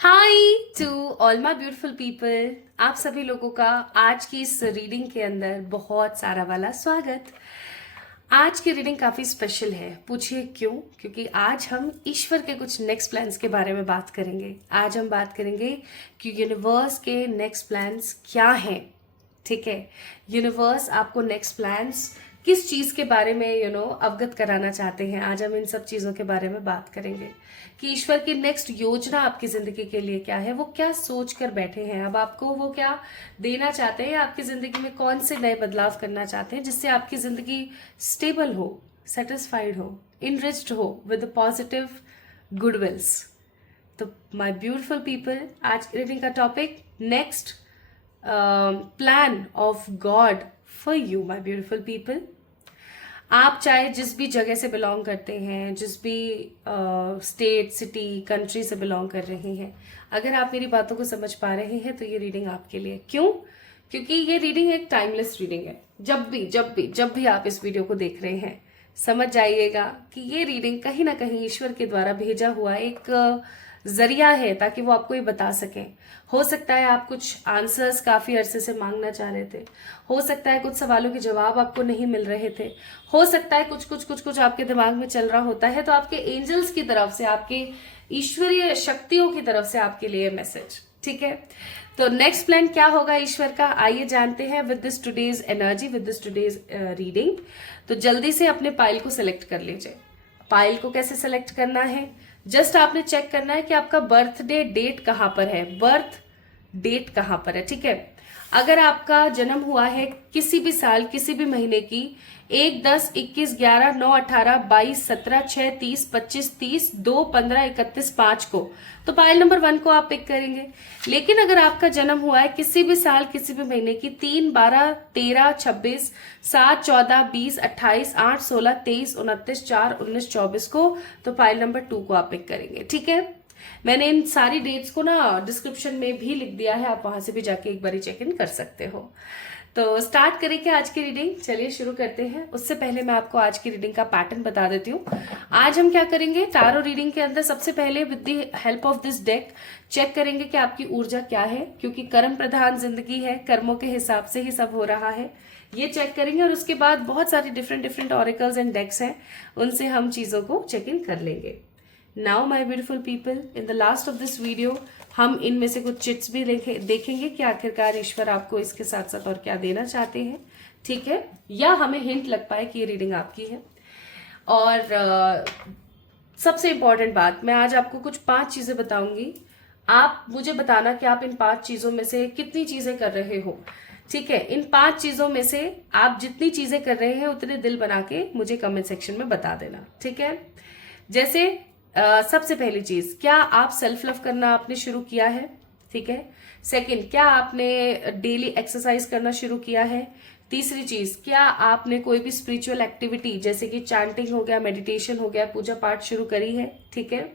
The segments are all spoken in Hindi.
Hi to all my beautiful people. आप सभी लोगों का आज की इस रीडिंग के अंदर बहुत सारा वाला स्वागत। आज की रीडिंग काफी स्पेशल है। पूछिए क्यों? क्योंकि आज हम ईश्वर के कुछ नेक्स्ट प्लान्स के बारे में बात करेंगे। आज हम बात करेंगे कि यूनिवर्स के नेक्स्ट प्लान्स क्या हैं। ठीक है, यूनिवर्स आपको नेक्स्ट प्लान्स किस चीज के बारे में अवगत कराना चाहते हैं। आज हम इन सब चीजों के बारे में बात करेंगे कि ईश्वर की नेक्स्ट योजना आपकी जिंदगी के लिए क्या है, वो क्या सोच कर बैठे हैं, अब आपको वो क्या देना चाहते हैं, आपकी जिंदगी में कौन से नए बदलाव करना चाहते हैं जिससे आपकी जिंदगी स्टेबल हो, सेटिस्फाइड हो, इनरिच्ड हो विद पॉजिटिव गुडविल्स। तो माय ब्यूटीफुल पीपल, आज की रीडिंग का topic next plan of God for you my beautiful people. आप चाहे जिस भी जगह से बिलोंग करते हैं, जिस भी स्टेट, सिटी, कंट्री से बिलोंग कर रहे हैं, अगर आप मेरी बातों को समझ पा रहे हैं तो ये रीडिंग आपके लिए। क्यों? क्योंकि ये रीडिंग एक टाइमलेस रीडिंग है। जब भी आप इस वीडियो को देख रहे हैं, समझ जाइएगा कि ये रीडिंग कहीं ना कहीं ईश्वर के द्वारा भेजा हुआ एक जरिया है ताकि वो आपको ये बता सकें। हो सकता है आप कुछ आंसर्स काफी अरसे से मांगना चाह रहे थे, हो सकता है कुछ सवालों के जवाब आपको नहीं मिल रहे थे, हो सकता है कुछ आपके दिमाग में चल रहा होता है, तो आपके एंजल्स की तरफ से, आपके ईश्वरीय शक्तियों की तरफ से आपके लिए मैसेज। ठीक है, तो नेक्स्ट प्लान क्या होगा ईश्वर का, आइए जानते हैं with this today's energy, with this today's reading. तो जल्दी से अपने पाइल को सिलेक्ट कर लीजिए। पाइल को कैसे सिलेक्ट करना है? जस्ट आपने चेक करना है कि आपका बर्थडे डेट कहां पर है, बर्थ डेट कहां पर है। ठीक है, अगर आपका जन्म हुआ है किसी भी साल, किसी भी महीने की 1, 10, 21, 11, 9, 18, 22, 17, 6, 30, 25, 30, 2, 15, 31, 5 को, तो पाइल नंबर 1 को आप पिक करेंगे। लेकिन अगर आपका जन्म हुआ है किसी भी साल, किसी भी महीने की 3, 12, 13, 26, 7, 14, 20, 28, 8, 16, 23, 29, 4, 19, 24 को, तो फाइल नंबर 2 को आप पिक करेंगे। ठीक है, मैंने इन सारी डेट्स को ना डिस्क्रिप्शन में भी लिख दिया है, आप वहां से भी जाके एक बार चेक इन कर सकते हो। तो स्टार्ट करें क्या आज की रीडिंग? चलिए शुरू करते हैं। उससे पहले मैं आपको आज की रीडिंग का पैटर्न बता देती हूँ। आज हम क्या करेंगे, टारो रीडिंग के अंदर सबसे पहले with the help of this deck check करेंगे कि आपकी ऊर्जा क्या है, क्योंकि कर्म प्रधान जिंदगी है, कर्मों के हिसाब से ही सब हो रहा है, ये चेक करेंगे। और उसके बाद बहुत सारी डिफरेंट ऑरिकल्स एंड डेक्स हैं, उनसे हम चीजों को चेक इन कर लेंगे। Now my beautiful people, in the last of this video हम इनमें से कुछ चिट्स भी देखेंगे कि आखिरकार ईश्वर आपको इसके साथ साथ और क्या देना चाहते हैं। ठीक है, या हमें हिंट लग पाए कि ये रीडिंग आपकी है। और सबसे इंपॉर्टेंट बात, मैं आज आपको कुछ 5 चीजें बताऊंगी। आप मुझे बताना कि आप इन 5 चीजों में से कितनी चीजें कर रहे हो। ठीक है, इन 5 चीजों में से आप जितनी चीजें कर रहे हैं उतने दिल बना के मुझे कमेंट सेक्शन में बता देना। ठीक है, जैसे सबसे पहली चीज, क्या आप सेल्फ लव करना आपने शुरू किया है? ठीक है, सेकंड, क्या आपने डेली एक्सरसाइज करना शुरू किया है? तीसरी चीज, क्या आपने कोई भी स्पिरिचुअल एक्टिविटी जैसे कि चैंटिंग हो गया, मेडिटेशन हो गया, पूजा पाठ शुरू करी है? ठीक है,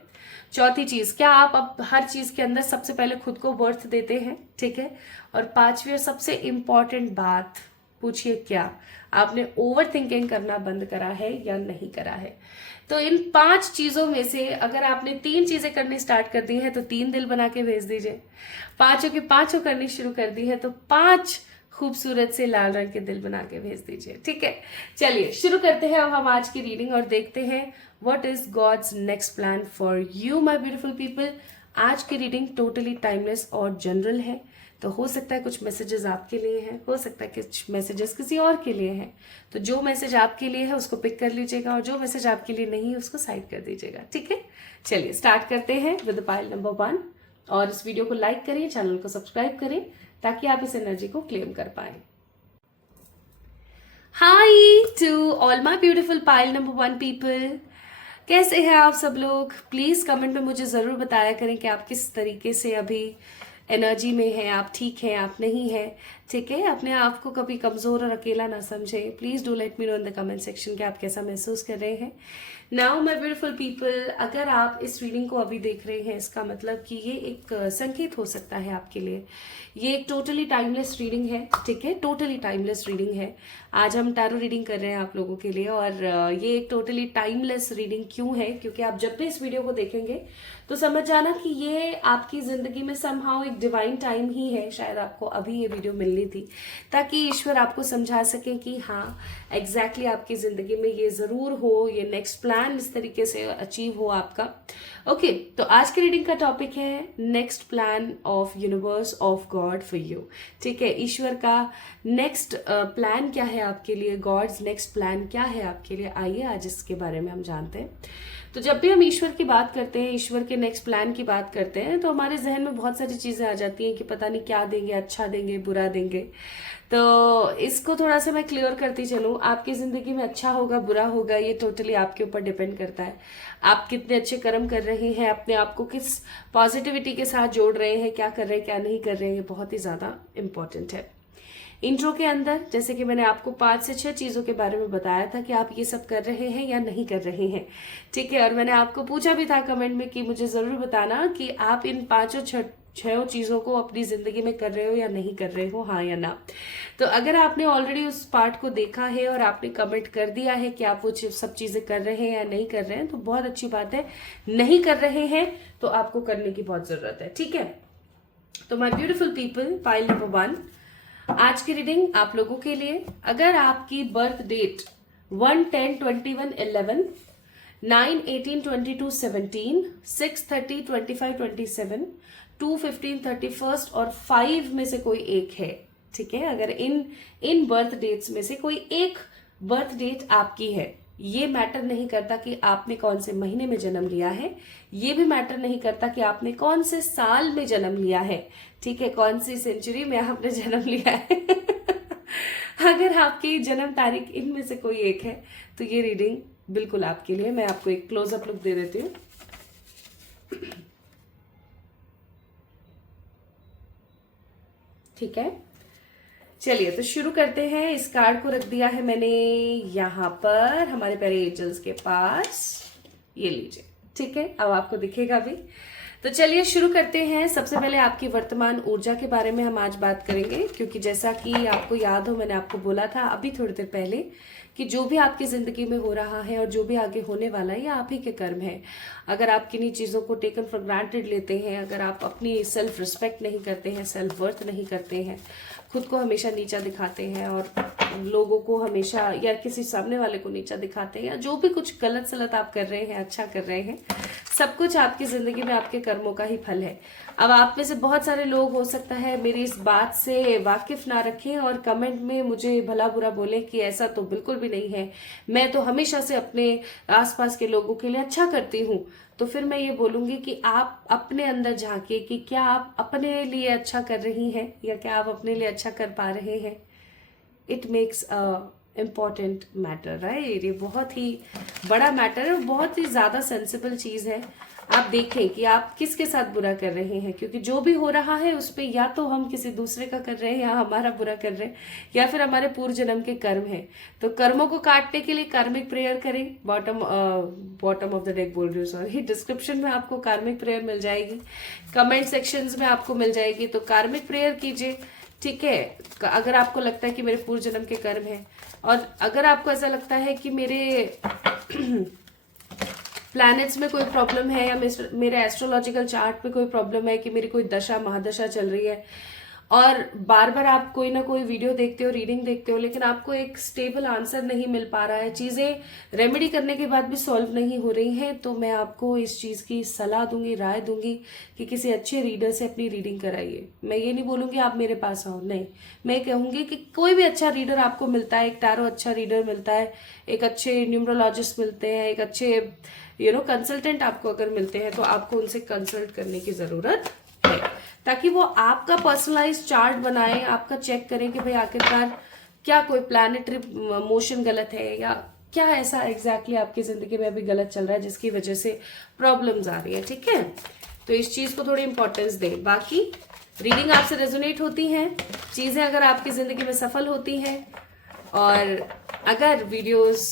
चौथी चीज, क्या आप अब हर चीज के अंदर सबसे पहले खुद को वर्थ देते हैं? ठीक है, और पांचवी और सबसे इंपॉर्टेंट बात, पूछिए क्या आपने ओवर थिंकिंग करना बंद करा है या नहीं करा है? तो इन 5 चीजों में से अगर आपने 3 चीजें करनी स्टार्ट कर दी है तो 3 दिल बना के भेज दीजिए। 5 की 5 करनी शुरू कर दी है तो 5 खूबसूरत से लाल रंग के दिल बना के भेज दीजिए। ठीक है, चलिए शुरू करते हैं अब हम आज की रीडिंग और देखते हैं what is God's next plan for you my beautiful people. आज की रीडिंग टोटली टाइमलेस और जनरल है, तो हो सकता है कुछ मैसेजेस आपके लिए हैं, हो सकता है कुछ मैसेजेस किसी और के लिए हैं। तो जो मैसेज आपके लिए है उसको पिक कर लीजिएगा और जो मैसेज आपके लिए नहीं है उसको साइड कर दीजिएगा। ठीक है, चलिए स्टार्ट करते हैं विद पाइल नंबर 1। और इस वीडियो को लाइक करें, चैनल को सब्सक्राइब करें ताकि आप इस एनर्जी को क्लेम कर पाए। Hi to all my beautiful pile number 1 people, कैसे हैं आप सब लोग? प्लीज कमेंट में मुझे जरूर बताया करें कि आप किस तरीके से अभी एनर्जी में हैं, आप ठीक हैं, आप नहीं हैं, ठीक है, अपने आप को कभी कमजोर और अकेला ना समझे। Please do let me know in the comment section कि आप कैसा महसूस कर रहे हैं। नाउ माय ब्यूटीफुल पीपल, अगर आप इस रीडिंग को अभी देख रहे हैं, इसका मतलब कि ये एक संकेत हो सकता है आपके लिए। ये एक टोटली टाइमलेस रीडिंग है, ठीक है, टोटली टाइमलेस रीडिंग है। आज हम टैरो रीडिंग कर रहे हैं आप लोगों के लिए, और ये एक टोटली टाइमलेस रीडिंग क्यों है, क्योंकि आप जब भी इस वीडियो को देखेंगे तो समझ जाना कि ये आपकी जिंदगी में समहाउ एक डिवाइन टाइम ही है। शायद आपको अभी ये वीडियो मिलनी थी ताकि ईश्वर आपको समझा सके कि हाँ एग्जैक्टली आपकी जिंदगी में ये जरूर हो, ये नेक्स्ट प्लान इस तरीके से अचीव हो आपका। ओके, तो आज की रीडिंग का टॉपिक है next plan of universe of God for you. ठीक है, ईश्वर का नेक्स्ट प्लान क्या है आपके लिए, गॉड्स नेक्स्ट प्लान क्या है आपके लिए, आइए आज इसके बारे में हम जानते हैं। तो जब भी हम ईश्वर की बात करते हैं, ईश्वर के नेक्स्ट प्लान की बात करते हैं, तो हमारे जहन में बहुत सारी चीजें आ जाती हैं कि पता नहीं क्या देंगे, अच्छा देंगे, बुरा देंगे। तो इसको थोड़ा सा मैं क्लियर करती चलूं, आपकी जिंदगी में अच्छा होगा बुरा होगा ये टोटली आपके ऊपर डिपेंड करता है। आप कितने अच्छे कर्म कर रहे हैं, अपने आप को किस पॉजिटिविटी के साथ जोड़ रहे हैं, क्या कर रहे हैं क्या नहीं कर रहे हैं, ये बहुत ही ज्यादा इंपॉर्टेंट है। इंट्रो के अंदर जैसे कि मैंने आपको 5 से 6 चीजों के बारे में बताया था कि आप ये सब कर रहे हैं या नहीं कर रहे हैं, ठीक है। और मैंने आपको पूछा भी था कमेंट में कि मुझे जरूर बताना कि आप इन 5 और 6 चीजों को अपनी जिंदगी में कर रहे हो या नहीं कर रहे हो, हाँ या ना। तो अगर आपने ऑलरेडी उस पार्ट को देखा है और आपने कमेंट कर दिया है कि आप वो सब चीजें कर रहे हैं या नहीं कर रहे हैं, तो बहुत अच्छी बात है। नहीं कर रहे हैं तो आपको करने की बहुत जरूरत है, ठीक है। तो my beautiful people, pile number 1, आज की रीडिंग आप लोगों के लिए। अगर आपकी बर्थ डेट 1-10-21-11, 9-18-22, 17, 6-30, 25, 27, 2-15, 31 और 5 में से कोई एक है, ठीक है। अगर इन बर्थ डेट्स में से कोई एक बर्थ डेट आपकी है, ये मैटर नहीं करता कि आपने कौन से महीने में जन्म लिया है, ये भी मैटर नहीं करता कि आपने कौन से साल में जन्म लिया है, ठीक है, कौन सी सेंचुरी में आपने जन्म लिया है। अगर आपकी जन्म तारीख इनमें से कोई एक है तो ये रीडिंग बिल्कुल आपके लिए। मैं आपको एक क्लोजअप लुक दे देती हूँ। ठीक है, चलिए तो शुरू करते हैं। इस कार्ड को रख दिया है मैंने यहाँ पर हमारे प्यारे एंजल्स के पास, ये लीजिए, ठीक है, अब आपको दिखेगा भी। तो चलिए शुरू करते हैं। सबसे पहले आपकी वर्तमान ऊर्जा के बारे में हम आज बात करेंगे, क्योंकि जैसा कि आपको याद हो मैंने आपको बोला था अभी थोड़ी देर पहले कि जो भी आपकी जिंदगी में हो रहा है और जो भी आगे होने वाला है, ये आप ही के कर्म है। अगर आप किन्हीं चीजों को टेकन फॉर ग्रांटेड लेते हैं, अगर आप अपनी सेल्फ रिस्पेक्ट नहीं करते हैं, सेल्फ वर्थ नहीं करते हैं, खुद को हमेशा नीचा दिखाते हैं और लोगों को हमेशा या किसी सामने वाले को नीचा दिखाते हैं, या जो भी कुछ गलत सलत आप कर रहे हैं, अच्छा कर रहे हैं, सब कुछ आपकी जिंदगी में आपके कर्मों का ही फल है। अब आप में से बहुत सारे लोग हो सकता है मेरी इस बात से वाकिफ ना रखें और कमेंट में मुझे भला बुरा बोले कि ऐसा तो बिल्कुल भी नहीं है, मैं तो हमेशा से अपने आसपास के लोगों के लिए अच्छा करती हूँ। तो फिर मैं ये बोलूंगी कि आप अपने अंदर झांकिए कि क्या आप अपने लिए अच्छा कर रही हैं या क्या आप अपने लिए अच्छा कर पा रहे हैं। It makes a important matter, right. ये बहुत ही बड़ा मैटर है, बहुत ही ज्यादा सेंसिबल चीज है। आप देखें कि आप किसके साथ बुरा कर रहे हैं, क्योंकि जो भी हो रहा है उसपे या तो हम किसी दूसरे का कर रहे हैं या हमारा बुरा कर रहे हैं, या फिर हमारे पूर्व जन्म के कर्म हैं। तो कर्मों को काटने के लिए कार्मिक प्रेयर करें। बॉटम ऑफ द डेक बोल रही हूँ, सॉरी, डिस्क्रिप्शन में आपको कार्मिक प्रेयर मिल जाएगी, कमेंट सेक्शंस में आपको मिल जाएगी, तो कार्मिक प्रेयर कीजिए, ठीक है। अगर आपको लगता है कि मेरे पूर्व जन्म के कर्म है, और अगर आपको ऐसा लगता है कि मेरे प्लैनेट्स में कोई प्रॉब्लम है या मेरे एस्ट्रोलॉजिकल चार्ट में कोई प्रॉब्लम है, कि मेरी कोई दशा महादशा चल रही है, और बार बार आप कोई ना कोई वीडियो देखते हो, रीडिंग देखते हो, लेकिन आपको एक स्टेबल आंसर नहीं मिल पा रहा है, चीजें रेमेडी करने के बाद भी सॉल्व नहीं हो रही हैं, तो मैं आपको इस चीज की सलाह दूंगी, राय दूंगी कि किसी अच्छे रीडर से अपनी रीडिंग कराइए। मैं ये नहीं बोलूंगी आप मेरे पास आओ, नहीं, मैं कहूंगी कि कोई भी अच्छा रीडर आपको मिलता है, एक टैरो अच्छा रीडर मिलता है, एक अच्छे न्यूमरोलॉजिस्ट मिलते हैं, एक अच्छे कंसल्टेंट आपको अगर मिलते हैं, तो आपको उनसे कंसल्ट करने की जरूरत है, ताकि वो आपका पर्सनलाइज चार्ट बनाए, आपका चेक करें कि भाई आखिरकार क्या कोई प्लैनेटरी मोशन गलत है, या क्या ऐसा एग्जैक्टली आपकी जिंदगी में अभी गलत चल रहा है जिसकी वजह से प्रॉब्लम्स आ रही है, ठीक है। तो इस चीज को थोड़ी इंपॉर्टेंस दें। बाकी रीडिंग आपसे रेजोनेट होती हैं, चीज़ें अगर आपकी ज़िंदगी में सफल होती हैं, और अगर वीडियोस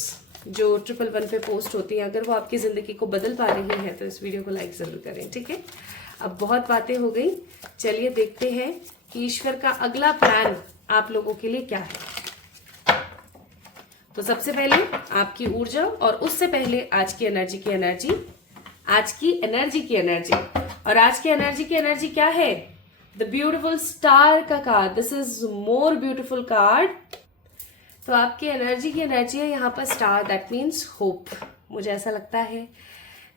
जो 111 पे पोस्ट होती हैं अगर वो आपकी ज़िंदगी को बदल पा रही हैं तो इस वीडियो को लाइक ज़रूर करें, ठीक है। अब बहुत बातें हो गई, चलिए देखते हैं कि ईश्वर का अगला प्लान आप लोगों के लिए क्या है। तो सबसे पहले आपकी ऊर्जा, और उससे पहले आज की एनर्जी की एनर्जी, आज की एनर्जी की एनर्जी। और आज की एनर्जी की एनर्जी क्या है? द ब्यूटिफुल स्टार का card. This is more beautiful card. तो आपकी एनर्जी की एनर्जी है यहाँ पर स्टार, दैट मीन्स होप। मुझे ऐसा लगता है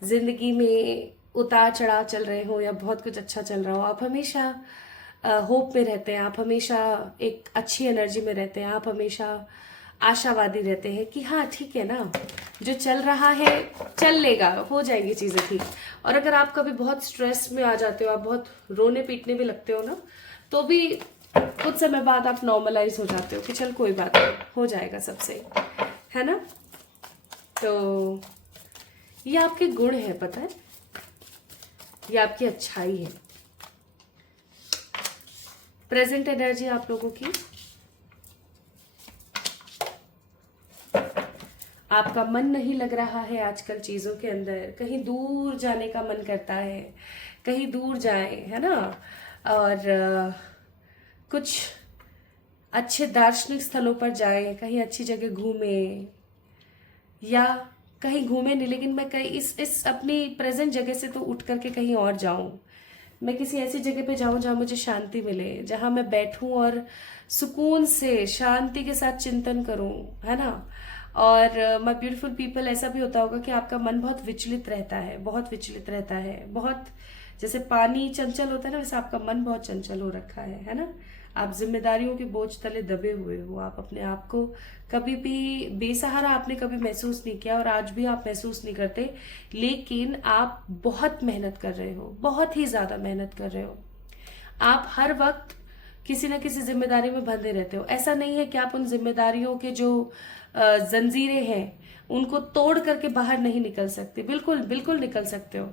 जिंदगी में उतार चढ़ाव चल रहे हो या बहुत कुछ अच्छा चल रहा हो, आप हमेशा होप में रहते हैं, आप हमेशा एक अच्छी एनर्जी में रहते हैं, आप हमेशा आशावादी रहते हैं कि हाँ ठीक है ना, जो चल रहा है चल लेगा, हो जाएंगी चीज़ें ठीक। और अगर आप कभी बहुत स्ट्रेस में आ जाते हो, आप बहुत रोने पीटने भी लगते हो ना, तो भी कुछ समय बाद आप नॉर्मलाइज हो जाते हो कि चल कोई बात नहीं, हो जाएगा सबसे, है ना। तो ये आपके गुण है, पता है, ये आपकी अच्छाई है। प्रेजेंट एनर्जी आप लोगों की, आपका मन नहीं लग रहा है आजकल चीज़ों के अंदर, कहीं दूर जाने का मन करता है, कहीं दूर जाए, है ना। और कुछ अच्छे दार्शनिक स्थलों पर जाए, कहीं अच्छी जगह घूमे, या कहीं घूमे नहीं लेकिन मैं कहीं इस अपनी प्रेजेंट जगह से तो उठ करके कहीं और जाऊं, मैं किसी ऐसी जगह पे जाऊं जहां मुझे शांति मिले, जहां मैं बैठूं और सुकून से शांति के साथ चिंतन करूं, है ना। और माय ब्यूटीफुल पीपल, ऐसा भी होता होगा कि आपका मन बहुत विचलित रहता है, बहुत विचलित रहता है, बहुत, जैसे पानी चंचल होता है ना, वैसे आपका मन बहुत चंचल हो रखा है ना। आप जिम्मेदारियों के बोझ तले दबे हुए हो, आप अपने आप को कभी भी बेसहारा आपने कभी महसूस नहीं किया, और आज भी आप महसूस नहीं करते, लेकिन आप बहुत मेहनत कर रहे हो, बहुत ही ज्यादा मेहनत कर रहे हो। आप हर वक्त किसी न किसी जिम्मेदारी में बंधे रहते हो। ऐसा नहीं है कि आप उन जिम्मेदारियों के जो जंजीरें हैं उनको तोड़ करके बाहर नहीं निकल सकते, बिल्कुल बिल्कुल निकल सकते हो,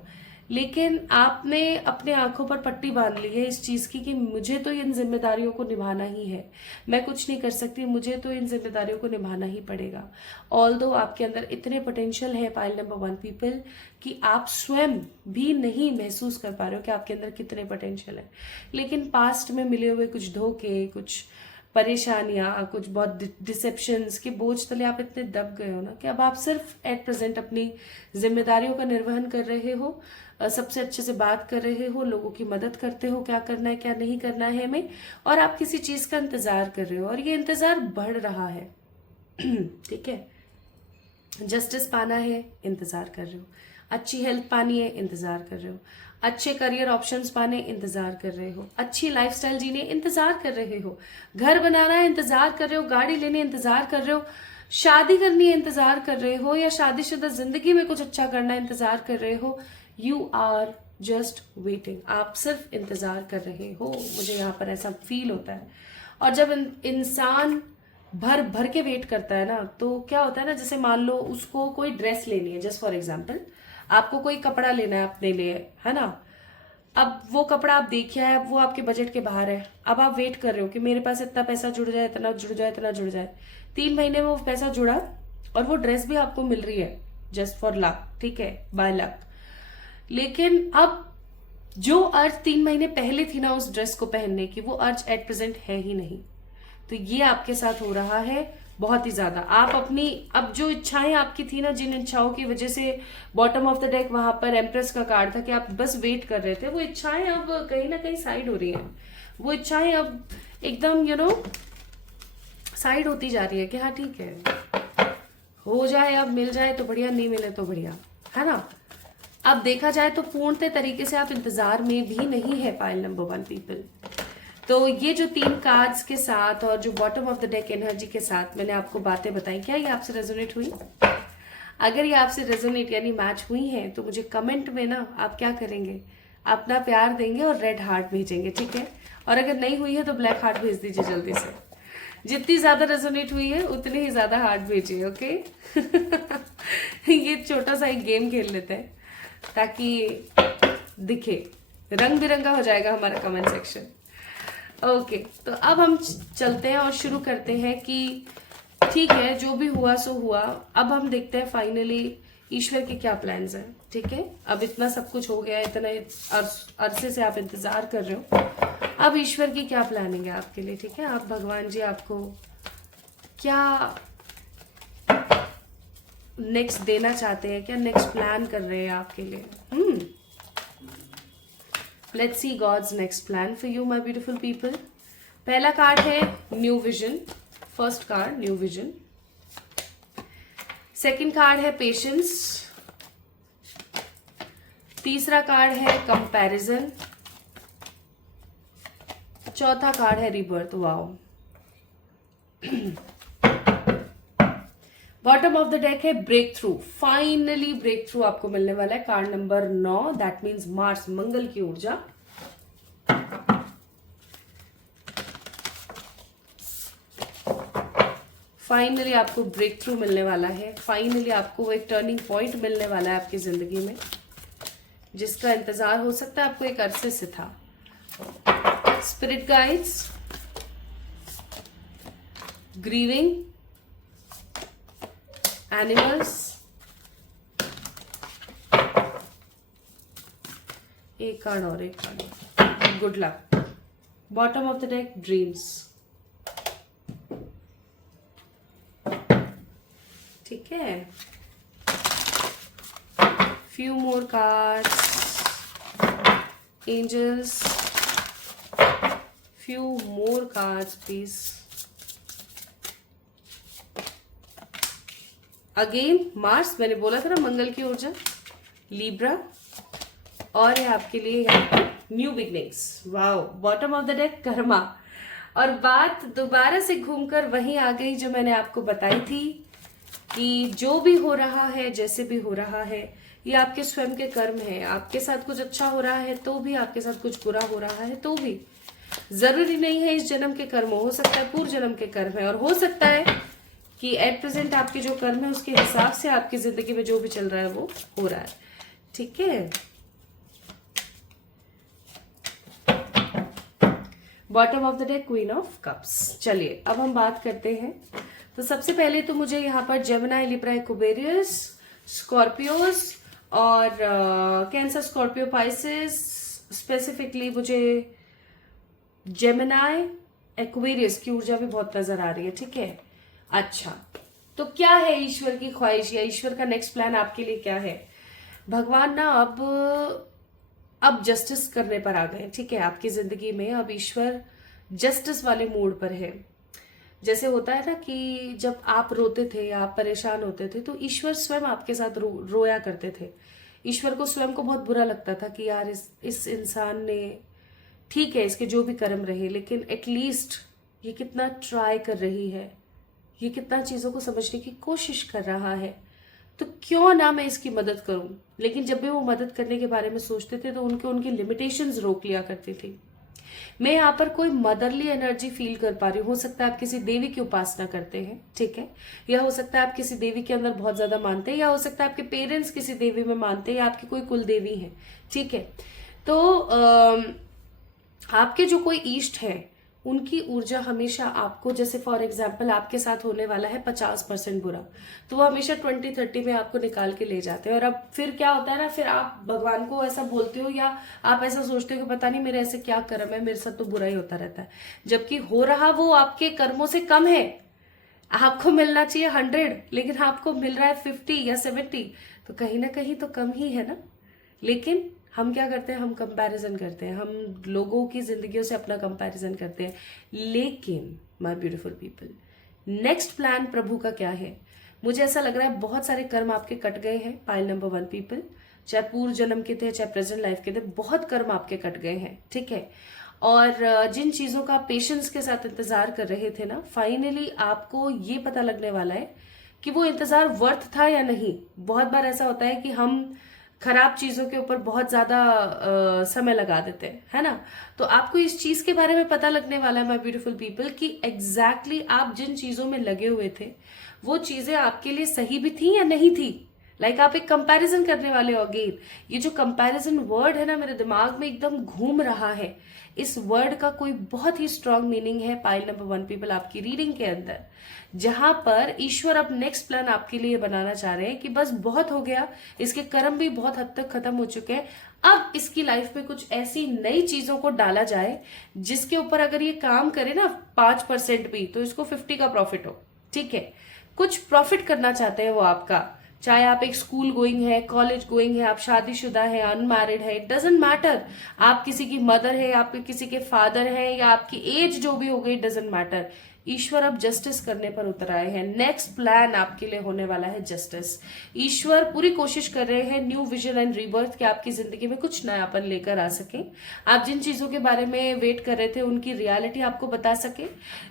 लेकिन आपने अपने आंखों पर पट्टी बांध ली है इस चीज की कि मुझे तो इन जिम्मेदारियों को निभाना ही है, मैं कुछ नहीं कर सकती, मुझे तो इन जिम्मेदारियों को निभाना ही पड़ेगा। ऑल्दो आपके अंदर इतने पोटेंशियल है पाइल नंबर 1 पीपल कि आप स्वयं भी नहीं महसूस कर पा रहे हो कि आपके अंदर कितने पोटेंशियल है, लेकिन पास्ट में मिले हुए कुछ धोखे, कुछ परेशानियां, कुछ बहुत डिसेप्शंस के बोझ तले आप इतने दब गए हो ना कि अब आप सिर्फ एट प्रेजेंट अपनी जिम्मेदारियों का निर्वहन कर रहे हो, सबसे अच्छे से बात कर रहे हो, लोगों की मदद करते हो, क्या करना है क्या नहीं करना है हमें, और आप किसी चीज का इंतजार कर रहे हो और ये इंतजार बढ़ रहा है। ठीक है, जस्टिस पाना है, इंतजार कर रहे हो, अच्छी हेल्थ पानी है, इंतजार कर रहे हो, अच्छे करियर ऑप्शंस पाने, इंतजार कर रहे हो, अच्छी लाइफस्टाइल जीने, इंतजार कर रहे हो, घर बनाना है, इंतजार कर रहे हो, गाड़ी लेने, इंतजार कर रहे हो, शादी करनी है, इंतजार कर रहे हो, या शादीशुदा जिंदगी में कुछ अच्छा करना है, इंतजार कर रहे हो। यू आर जस्ट वेटिंग, आप सिर्फ इंतजार कर रहे हो। मुझे यहाँ पर ऐसा फील होता है। और जब इंसान भर भर के वेट करता है ना, तो क्या होता है ना, जैसे मान लो उसको कोई ड्रेस लेनी है, जस्ट फॉर एग्जाम्पल आपको कोई कपड़ा लेना है अपने लिए, है ना। अब वो कपड़ा आप देखिए, अब वो आपके बजट के बाहर है, अब आप वेट कर रहे हो कि मेरे पास इतना पैसा जुड़ जाए, इतना जुड़ जाए, इतना जुड़ जाए। 3 महीने में वो पैसा जुड़ा और वो ड्रेस भी आपको मिल रही है जस्ट फॉर लक, ठीक है, बाय लक। लेकिन अब जो अर्ज 3 महीने पहले थी ना उस ड्रेस को पहनने की, वो अर्ज एट प्रेजेंट है ही नहीं। तो ये आपके साथ हो रहा है बहुत ही ज्यादा। आप अपनी, अब जो इच्छाएं आपकी थी ना, जिन इच्छाओं की वजह से बॉटम ऑफ द डेक वहां पर एम्प्रेस का कार्ड था कि आप बस वेट कर रहे थे, वो इच्छाएं अब कहीं ना कहीं साइड हो रही हैं। वो इच्छाएं अब एकदम साइड होती जा रही है कि हाँ ठीक है, हो जाए, अब मिल जाए तो बढ़िया, नहीं मिले तो बढ़िया, है ना। अब देखा जाए तो पूर्णतः तरीके से आप इंतजार में भी नहीं है पाइल नंबर 1 पीपल। तो ये जो 3 कार्ड्स के साथ और जो bottom of the deck energy के साथ मैंने आपको बातें बताई, क्या ये आपसे रेजोनेट हुई? अगर ये आपसे रेजोनेट यानी मैच हुई है तो मुझे कमेंट में ना आप क्या करेंगे, अपना प्यार देंगे और रेड हार्ट भेजेंगे, ठीक है। और अगर नहीं हुई है तो ब्लैक हार्ट भेज दीजिए जल्दी से। जितनी ज्यादा रेजोनेट हुई है उतनी ही ज्यादा हार्ट भेजिए, ओके। ये छोटा सा एक गेम खेल लेते हैं ताकि दिखे, रंग बिरंगा हो जाएगा हमारा कमेंट सेक्शन। ओके, तो अब हम चलते हैं और शुरू करते हैं कि ठीक है, जो भी हुआ सो हुआ। अब हम देखते हैं फाइनली ईश्वर के क्या प्लान्स हैं। ठीक है, अब इतना सब कुछ हो गया, इतने अरसे से आप इंतजार कर रहे हो, अब ईश्वर की क्या प्लानिंग है आपके लिए। ठीक है, आप भगवान जी आपको क्या नेक्स्ट देना चाहते हैं, क्या नेक्स्ट प्लान कर रहे हैं आपके लिए। Let's see god's next plan for you my beautiful people. पहला कार्ड है new vision, first card new vision. Second card है पेशेंस। तीसरा कार्ड है कंपैरिजन। चौथा कार्ड है rebirth. Wow. Bottom of the deck है breakthrough. Finally breakthrough आपको मिलने वाला है। Card number 9, that means Mars, Mangal की ऊर्जा। फाइनली आपको ब्रेक थ्रू मिलने वाला है। फाइनली आपको वो एक टर्निंग पॉइंट मिलने वाला है आपकी जिंदगी में, जिसका इंतजार हो सकता है आपको एक अरसे से था। स्पिरिट गाइड्स, ग्रीविंग, एनिमल्स, एक कार्ड और एक card, good luck. Bottom of the deck dreams. ठीक है, few more cards, angels, few more cards please. Again Mars, मैंने बोला था ना मंगल की ऊर्जा, लिब्रा, और है आपके लिए यहाँ पे new beginnings. Wow. Bottom of the deck Karma. और बात दोबारा से घूमकर वहीं आ गई जो मैंने आपको बताई थी कि जो भी हो रहा है, जैसे भी हो रहा है, ये आपके स्वयं के कर्म है। आपके साथ कुछ अच्छा हो रहा है तो भी, आपके साथ कुछ बुरा हो रहा है तो भी, जरूरी नहीं है इस जन्म के कर्म, हो सकता है पूर्व जन्म के कर्म है, और हो सकता है कि एट प्रेजेंट आपके जो कर्म है उसके हिसाब से आपकी जिंदगी में जो भी चल रहा है वो हो रहा है। ठीक है, bottom of the deck queen of cups. चलिए अब हम बात करते हैं। तो सबसे पहले तो मुझे यहाँ पर जेमिनी, लिब्रा, एक्वेरियस, स्कॉर्पियोस और कैंसर, स्कॉर्पियो, पाइसेस, स्पेसिफिकली मुझे जेमिनी, एक्वेरियस की ऊर्जा भी बहुत नजर आ रही है। ठीक है, अच्छा, तो क्या है ईश्वर की ख्वाहिश या ईश्वर का नेक्स्ट प्लान आपके लिए क्या है। भगवान ना अब जस्टिस करने पर आ गए। ठीक है, आपकी जिंदगी में अब ईश्वर जस्टिस वाले मूड पर है। जैसे होता है ना कि जब आप रोते थे या आप परेशान होते थे तो ईश्वर स्वयं आपके साथ रोया करते थे। ईश्वर को स्वयं को बहुत बुरा लगता था कि यार इस इंसान ने, ठीक है इसके जो भी कर्म रहे, लेकिन एटलीस्ट ये कितना ट्राई कर रही है, ये कितना चीजों को समझने की कोशिश कर रहा है, तो क्यों ना मैं इसकी मदद करूं। लेकिन जब भी वो मदद करने के बारे में सोचते थे तो उनकी लिमिटेशंस रोक लिया करती थी। मैं यहाँ पर कोई मदरली एनर्जी फील कर पा रही हूँ। हो सकता है आप किसी देवी की उपासना करते हैं, ठीक है, या हो सकता है आप किसी देवी के अंदर बहुत ज्यादा मानते हैं, या हो सकता है आपके पेरेंट्स किसी देवी में मानते हैं, या आपकी कोई कुल देवी है। ठीक है, तो आपके जो कोई इष्ट है उनकी ऊर्जा हमेशा आपको, जैसे फॉर एग्जाम्पल आपके साथ होने वाला है 50% बुरा, तो वो हमेशा 20-30 में आपको निकाल के ले जाते हैं। और अब फिर क्या होता है ना, फिर आप भगवान को ऐसा बोलते हो या आप ऐसा सोचते हो कि पता नहीं मेरे ऐसे क्या कर्म है, मेरे साथ तो बुरा ही होता रहता है, जबकि हो रहा वो आपके कर्मों से कम है। आपको मिलना चाहिए 100, लेकिन आपको मिल रहा है 50 या 70, तो कहीं ना कहीं तो कम ही है ना। लेकिन हम क्या करते हैं, हम कंपैरिजन करते हैं, हम लोगों की जिंदगियों से अपना कंपैरिजन करते हैं। लेकिन my beautiful people, next plan प्रभु का क्या है। मुझे ऐसा लग रहा है बहुत सारे कर्म आपके कट गए हैं। पाइल नंबर 1 पीपल, चाहे पूर्व जन्म के थे चाहे प्रेजेंट लाइफ के थे, बहुत कर्म आपके कट गए हैं। ठीक है, और जिन चीजों का पेशेंस के साथ इंतजार कर रहे थे ना, फाइनली आपको ये पता लगने वाला है कि वो इंतजार वर्थ था या नहीं। बहुत बार ऐसा होता है कि हम खराब चीजों के ऊपर बहुत ज्यादा समय लगा देते हैं, है ना। तो आपको इस चीज के बारे में पता लगने वाला है माय ब्यूटीफुल पीपल कि एग्जैक्टली आप जिन चीजों में लगे हुए थे वो चीजें आपके लिए सही भी थी या नहीं थी। लाइक आप एक कंपैरिजन करने वाले हो अगेन। ये जो कंपैरिजन वर्ड है ना, मेरे दिमाग में एकदम घूम रहा है। इस वर्ड का कोई बहुत ही स्ट्रांग मीनिंग है पाइल नंबर 1 पीपल आपकी रीडिंग के अंदर, जहां पर ईश्वर अब नेक्स्ट प्लान आपके लिए बनाना चाह रहे हैं कि बस बहुत हो गया, इसके कर्म भी बहुत हद तक खत्म हो चुके हैं, अब इसकी लाइफ में कुछ ऐसी नई चीजों को डाला जाए जिसके ऊपर अगर ये काम करे ना 5% भी, तो इसको 50 का प्रॉफिट हो। ठीक है, कुछ प्रॉफिट करना चाहते हैं वो आपका, चाहे आप एक स्कूल गोइंग है, कॉलेज गोइंग है, आप शादीशुदा है, अनमैरिड है, इट डजेंट मैटर, आप किसी की मदर है, आप किसी के फादर है, या आपकी एज जो भी हो गई, डजेंट मैटर। ईश्वर अब जस्टिस करने पर उतर आए हैं। नेक्स्ट प्लान आपके लिए होने वाला है जस्टिस। ईश्वर पूरी कोशिश कर रहे हैं न्यू विजन एंड रीबर्थ के आपकी जिंदगी में कुछ नयापन लेकर आ सके। आप जिन चीजों के बारे में वेट कर रहे थे उनकी रियलिटी आपको बता सके।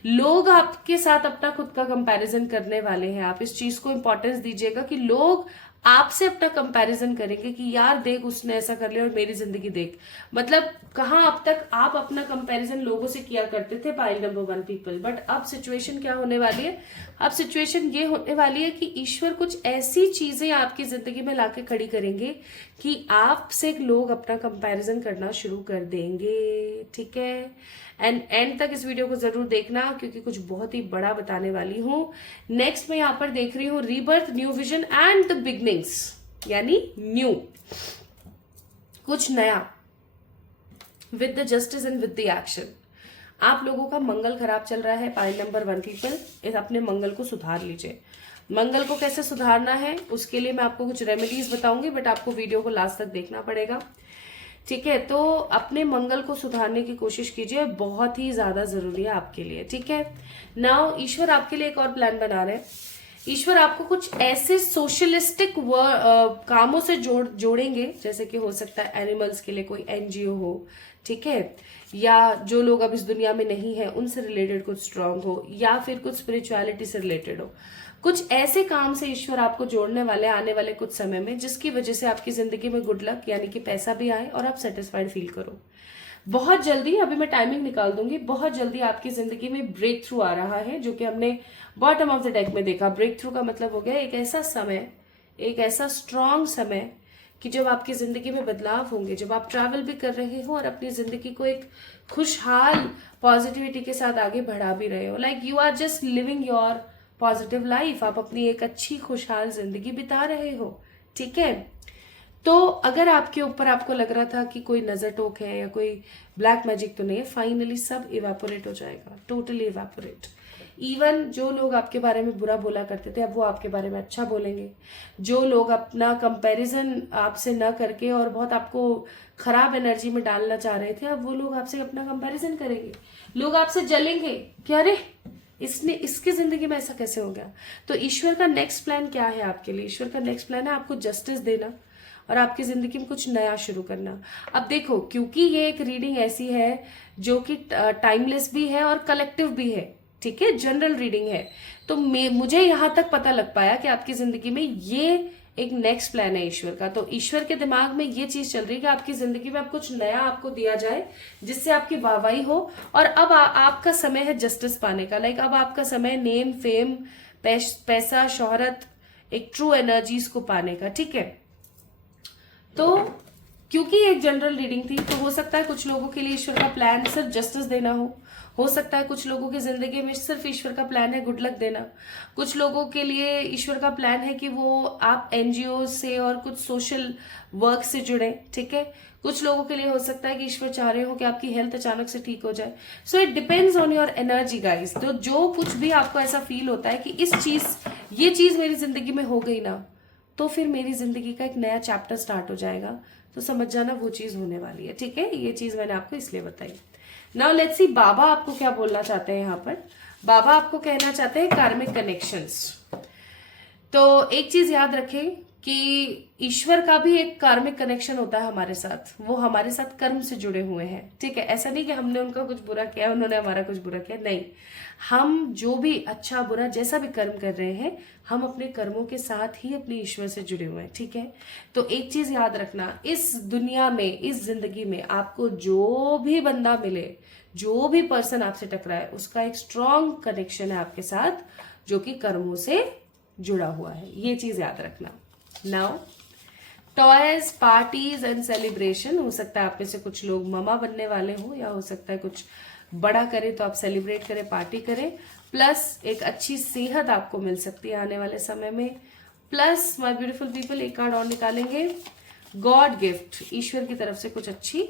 लोग आपके साथ अपना खुद का कंपैरिजन करने वाले हैं, आप इस चीज को इंपॉर्टेंस दीजिएगा कि लोग आपसे अपना कंपैरिजन करेंगे कि यार देख उसने ऐसा कर लिया और मेरी जिंदगी देख। मतलब कहाँ अब तक आप अपना कंपैरिजन लोगों से किया करते थे पाइल नंबर 1 पीपल, बट अब सिचुएशन क्या होने वाली है? अब सिचुएशन ये होने वाली है कि ईश्वर कुछ ऐसी चीजें आपकी जिंदगी में लाके खड़ी करेंगे कि आपसे लोग अपना कंपैरिजन करना शुरू कर देंगे। ठीक है, एंड एंड तक इस वीडियो को जरूर देखना क्योंकि कुछ बहुत ही बड़ा बताने वाली हूं। नेक्स्ट मैं यहाँ पर देख रही हूँ rebirth, new vision and the beginnings, यानी न्यू, कुछ नया with the justice and with the action. आप लोगों का मंगल खराब चल रहा है पाइल नंबर 1 पीपल, इस अपने मंगल को सुधार लीजिए। मंगल को कैसे सुधारना है उसके लिए मैं आपको कुछ रेमेडीज बताऊंगी, बट आपको वीडियो को लास्ट तक देखना पड़ेगा। ठीक है, तो अपने मंगल को सुधारने की कोशिश कीजिए, बहुत ही ज्यादा जरूरी है आपके लिए। ठीक है, नाउ ईश्वर आपके लिए एक और प्लान बना रहे हैं। ईश्वर आपको कुछ ऐसे सोशलिस्टिक कामों से जोड़ेंगे, जैसे कि हो सकता है एनिमल्स के लिए कोई एनजीओ हो, ठीक है, या जो लोग अब इस दुनिया में नहीं है उनसे रिलेटेड कुछ स्ट्रांग हो, या फिर कुछ स्पिरिचुअलिटी से रिलेटेड हो। कुछ ऐसे काम से ईश्वर आपको जोड़ने वाले आने वाले कुछ समय में, जिसकी वजह से आपकी जिंदगी में गुड लक यानी कि पैसा भी आए और आप सेटिस्फाइड फील करो। बहुत जल्दी, अभी मैं टाइमिंग निकाल दूंगी, बहुत जल्दी आपकी जिंदगी में ब्रेक थ्रू आ रहा है, जो कि हमने बॉटम ऑफ द डेक में देखा। ब्रेक थ्रू का मतलब हो गया एक ऐसा समय, एक ऐसा स्ट्रांग समय कि जब आपकी जिंदगी में बदलाव होंगे, जब आप ट्रैवल भी कर रहे हो और अपनी जिंदगी को एक खुशहाल पॉजिटिविटी के साथ आगे बढ़ा भी रहे हो। Like you are just living your positive life, आप अपनी एक अच्छी खुशहाल जिंदगी बिता रहे हो। ठीक है, तो अगर आपके ऊपर आपको लग रहा था कि कोई नजर टोक है या कोई ब्लैक मैजिक तो नहीं है, फाइनली सब इवेपोरेट हो जाएगा, टोटली इवेपोरेट। इवन जो लोग आपके बारे में बुरा बोला करते थे अब वो आपके बारे में अच्छा बोलेंगे। जो लोग अपना कंपैरिजन आपसे न करके और बहुत आपको खराब एनर्जी में डालना चाह रहे थे, अब वो लोग आपसे अपना कंपैरिजन करेंगे। लोग आपसे जलेंगे कि अरे इसने इसकी जिंदगी में ऐसा कैसे हो गया। तो ईश्वर का नेक्स्ट प्लान क्या है आपके लिए? ईश्वर का नेक्स्ट प्लान है आपको जस्टिस देना और आपकी जिंदगी में कुछ नया शुरू करना। अब देखो, क्योंकि ये एक रीडिंग ऐसी है जो कि टाइमलेस भी है और कलेक्टिव भी है, ठीक है, जनरल रीडिंग है, तो मुझे यहां तक पता लग पाया कि आपकी जिंदगी में ये एक नेक्स्ट प्लान है ईश्वर का। तो ईश्वर के दिमाग में ये चीज चल रही है कि आपकी जिंदगी में अब कुछ नया आपको दिया जाए जिससे आपकी वाहवाही हो, और अब आपका समय है जस्टिस पाने का। लाइक अब आपका समय नेम, फेम, पैसा, शोहरत, एक ट्रू एनर्जीज को पाने का। ठीक है, तो क्योंकि एक जनरल रीडिंग थी तो हो सकता है कुछ लोगों के लिए ईश्वर का प्लान सिर्फ जस्टिस देना हो सकता है कुछ लोगों की जिंदगी में सिर्फ ईश्वर का प्लान है गुड लक देना। कुछ लोगों के लिए ईश्वर का प्लान है कि वो आप एनजीओ से और कुछ सोशल वर्क से जुड़े। ठीक है, कुछ लोगों के लिए हो सकता है कि ईश्वर चाह रहे हो कि आपकी हेल्थ अचानक से ठीक हो जाए। So it depends on your energy guys. तो जो कुछ भी आपको ऐसा फील होता है कि ये चीज मेरी जिंदगी में हो गई ना, तो फिर मेरी जिंदगी का एक नया चैप्टर स्टार्ट हो जाएगा, तो समझ जाना वो चीज होने वाली है। ठीक है, ये चीज मैंने आपको इसलिए बताई। नाउ लेट्स सी बाबा आपको क्या बोलना चाहते हैं यहाँ पर। बाबा आपको कहना चाहते हैं कार्मिक कनेक्शंस। तो एक चीज याद रखें कि ईश्वर का भी एक कार्मिक कनेक्शन होता है हमारे साथ, वो हमारे साथ कर्म से जुड़े हुए हैं। ठीक है, ऐसा नहीं कि हमने उनका कुछ बुरा किया, उन्होंने हमारा कुछ बुरा किया, नहीं। हम जो भी अच्छा बुरा जैसा भी कर्म कर रहे हैं, हम अपने कर्मों के साथ ही अपने ईश्वर से जुड़े हुए हैं। ठीक है, तो एक चीज याद रखना, इस दुनिया में, इस जिंदगी में आपको जो भी बंदा मिले, जो भी पर्सन आपसे टकराए, उसका एक स्ट्रॉन्ग कनेक्शन है आपके साथ जो कि कर्मों से जुड़ा हुआ है। ये चीज याद रखना। Now toys, parties and celebration. हो सकता है आप में से कुछ लोग ममा बनने वाले हो, या हो सकता है कुछ बड़ा करें तो आप सेलिब्रेट करें, पार्टी करें। प्लस एक अच्छी सेहत आपको मिल सकती है आने वाले समय में। प्लस माय ब्यूटीफुल पीपल, एक कार्ड और निकालेंगे, गॉड गिफ्ट, ईश्वर की तरफ से कुछ अच्छी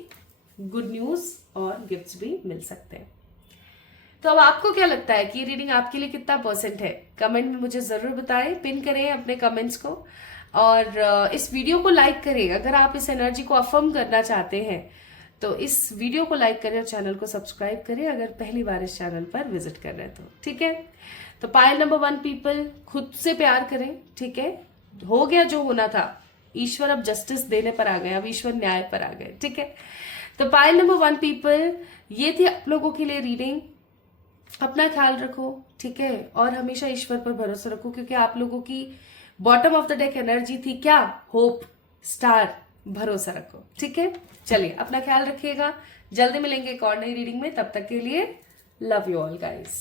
गुड न्यूज और गिफ्ट्स भी मिल सकते हैं। तो अब आपको क्या लगता है कि ये रीडिंग आपके लिए कितना परसेंट है? कमेंट में मुझे जरूर बताएं, पिन करें अपने कमेंट्स को, और इस वीडियो को लाइक करें। अगर आप इस एनर्जी को अफर्म करना चाहते हैं तो इस वीडियो को लाइक करें और चैनल को सब्सक्राइब करें अगर पहली बार इस चैनल पर विजिट कर रहे हैं तो, ठीक है। तो पायल नंबर 1 पीपल, खुद से प्यार करें, ठीक है। हो गया जो होना था, ईश्वर अब जस्टिस देने पर आ गए, अब ईश्वर न्याय पर आ गए, ठीक है। तो पायल नंबर 1 पीपल, ये थी आप लोगों के लिए रीडिंग। अपना ख्याल रखो, ठीक है, और हमेशा ईश्वर पर भरोसा रखो, क्योंकि आप लोगों की bottom of the deck energy थी क्या? होप, स्टार, भरोसा रखो, ठीक है। चलिए, अपना ख्याल रखिएगा, जल्दी मिलेंगे एक और नई रीडिंग में। तब तक के लिए love you all guys.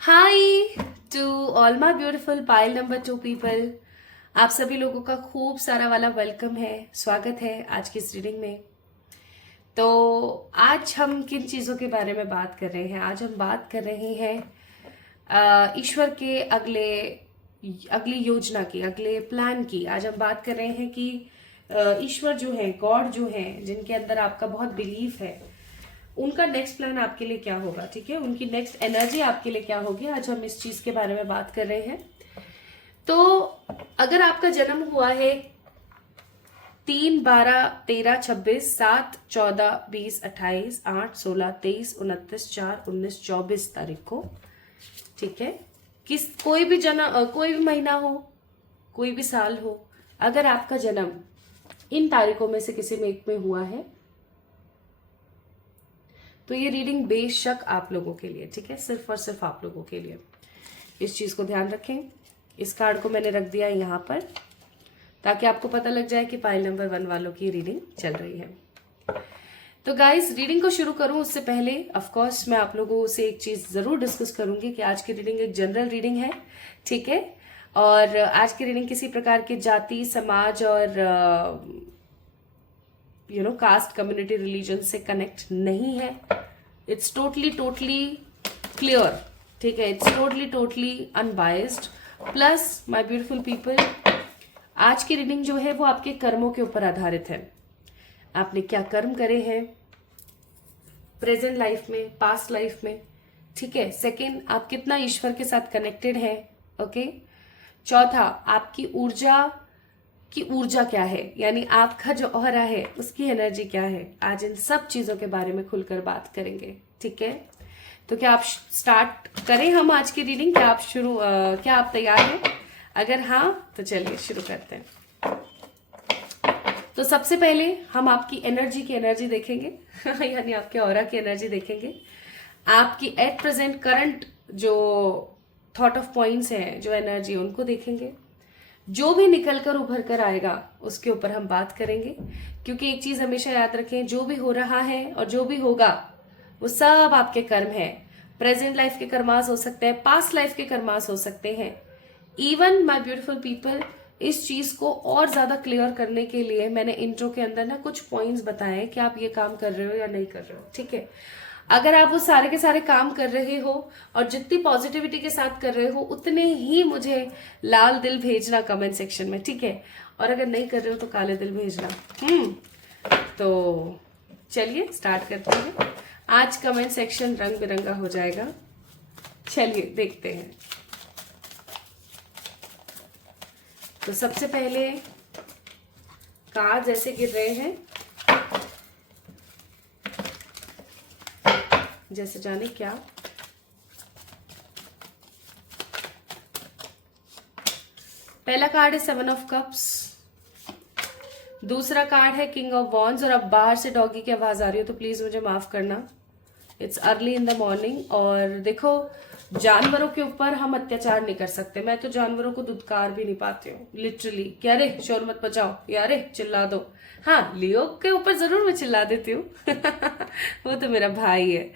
Hi to all my beautiful pile number 2 people, आप सभी लोगों का खूब सारा वाला वेलकम है, स्वागत है आज की इस रीडिंग में। तो आज हम किन चीज़ों के बारे में बात कर रहे हैं? आज हम बात कर रहे हैं ईश्वर के अगली योजना की, अगले प्लान की। आज हम बात कर रहे हैं कि ईश्वर जो है, गॉड जो है, जिनके अंदर आपका बहुत बिलीफ है, उनका नेक्स्ट प्लान आपके लिए क्या होगा, ठीक है। उनकी नेक्स्ट एनर्जी आपके लिए क्या होगी, आज हम इस चीज के बारे में बात कर रहे हैं। तो अगर आपका जन्म हुआ है 3, 12, 13, 26, 7, 14, 20, 28, 8, 16, 23, 29, 4, 19, 24 तारीख को, ठीक है, कोई भी महीना हो, कोई भी साल हो, अगर आपका जन्म इन तारीखों में से किसी में एक में हुआ है तो ये रीडिंग बेशक आप लोगों के लिए, ठीक है, सिर्फ और सिर्फ आप लोगों के लिए। इस चीज को ध्यान रखें। इस कार्ड को मैंने रख दिया यहाँ पर ताकि आपको पता लग जाए कि पाइल नंबर 1 वालों की रीडिंग चल रही है। तो गाइस, रीडिंग को शुरू करूं उससे पहले ऑफ कोर्स मैं आप लोगों से एक चीज जरूर डिस्कस करूंगी कि आज की रीडिंग एक जनरल रीडिंग है, ठीक है, और आज की रीडिंग किसी प्रकार के जाति, समाज और कास्ट, कम्युनिटी, रिलीजन से कनेक्ट नहीं है। इट्स टोटली क्लियर, ठीक है, it's totally unbiased. Plus my beautiful people, आज की रीडिंग जो है वो आपके कर्मों के ऊपर आधारित है। आपने क्या कर्म करे हैं प्रेजेंट लाइफ में, पास्ट लाइफ में, ठीक है। सेकंड, आप कितना ईश्वर के साथ कनेक्टेड है, ओके। चौथा, आपकी ऊर्जा क्या है, यानी आपका जो ऑरा है उसकी एनर्जी क्या है। आज इन सब चीजों के बारे में खुलकर बात करेंगे, ठीक है। तो क्या आप स्टार्ट करें हम आज की रीडिंग? क्या आप तैयार हैं? अगर हाँ तो चलिए शुरू करते हैं। तो सबसे पहले हम आपकी एनर्जी देखेंगे यानी आपके ऑरा की एनर्जी देखेंगे। आपकी एट प्रेजेंट करंट जो थॉट ऑफ पॉइंट्स हैं, जो एनर्जी, उनको देखेंगे। जो भी निकल कर उभर कर आएगा उसके ऊपर हम बात करेंगे, क्योंकि एक चीज हमेशा याद रखें, जो भी हो रहा है और जो भी होगा वो सब आपके कर्म है। प्रेजेंट लाइफ के कर्मास हो सकते हैं, पास्ट लाइफ के कर्मास हो सकते हैं। इवन माय ब्यूटीफुल पीपल, इस चीज को और ज्यादा क्लियर करने के लिए मैंने इंट्रो के अंदर ना कुछ पॉइंट्स बताए कि आप ये काम कर रहे हो या नहीं कर रहे हो, ठीक है। अगर आप वो सारे के सारे काम कर रहे हो और जितनी पॉजिटिविटी के साथ कर रहे हो उतने ही मुझे लाल दिल भेजना कमेंट सेक्शन में, ठीक है। और अगर नहीं कर रहे हो तो काले दिल भेजना। तो चलिए स्टार्ट करते हैं। आज कमेंट सेक्शन रंग बिरंगा हो जाएगा। चलिए देखते हैं। तो सबसे पहले कार्ड ऐसे गिर रहे हैं जैसे जाने क्या। पहला कार्ड है 7 ऑफ कप्स, दूसरा कार्ड है किंग ऑफ वॉन्ड्स। और अब बाहर से डॉगी की आवाज आ रही हो तो प्लीज मुझे माफ करना, it's early in the morning. और देखो, जानवरों के ऊपर हम अत्याचार नहीं कर सकते। मैं तो जानवरों को दुत्कार भी नहीं पाती हूँ लिटरली, कि अरे शोर मत बचाओ या अरे चिल्ला दो। हाँ, लियो के ऊपर जरूर मैं चिल्ला देती हूँ वो तो मेरा भाई है।